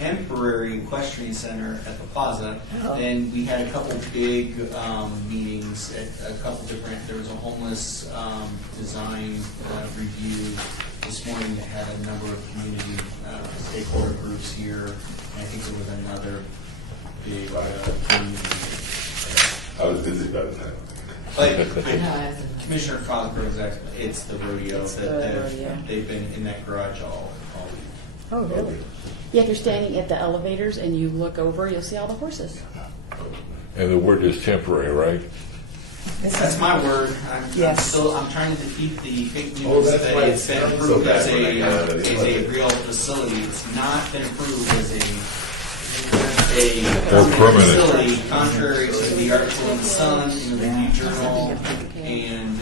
temporary equestrian center at the plaza. Oh. And we had a couple big meetings at a couple different, there was a homeless design review this morning that had a number of community stakeholder groups here. And I think there was another big community. I was busy by the time. But Commissioner Cosgrove, it's the rodeo It's that the rodeo. they've been in that garage all week. Oh, really? Yeah, if you're standing at the elevators and you look over, you'll see all the horses. And the word is temporary, right? That's my word. Yes. I'm trying to defeat the fake Oh, news that's that why it's it been sounds so approved as bad when I got out of the a elevator. real facility. It's not been approved as a permanent. facility, contrary to the article in the Sun, in the Review Journal, and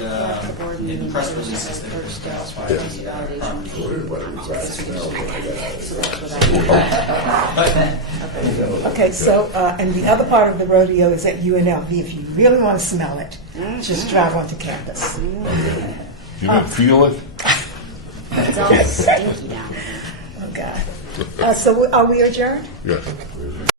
in the press releases that were established by the property. I wondered what it was like to smell when I got out of there. Okay, so, and the other part of the rodeo is at UNLV. If you really want to smell it, just drive onto campus. You didn't feel it? It's all stinky down there. Oh, God. So are we adjourned? Yes.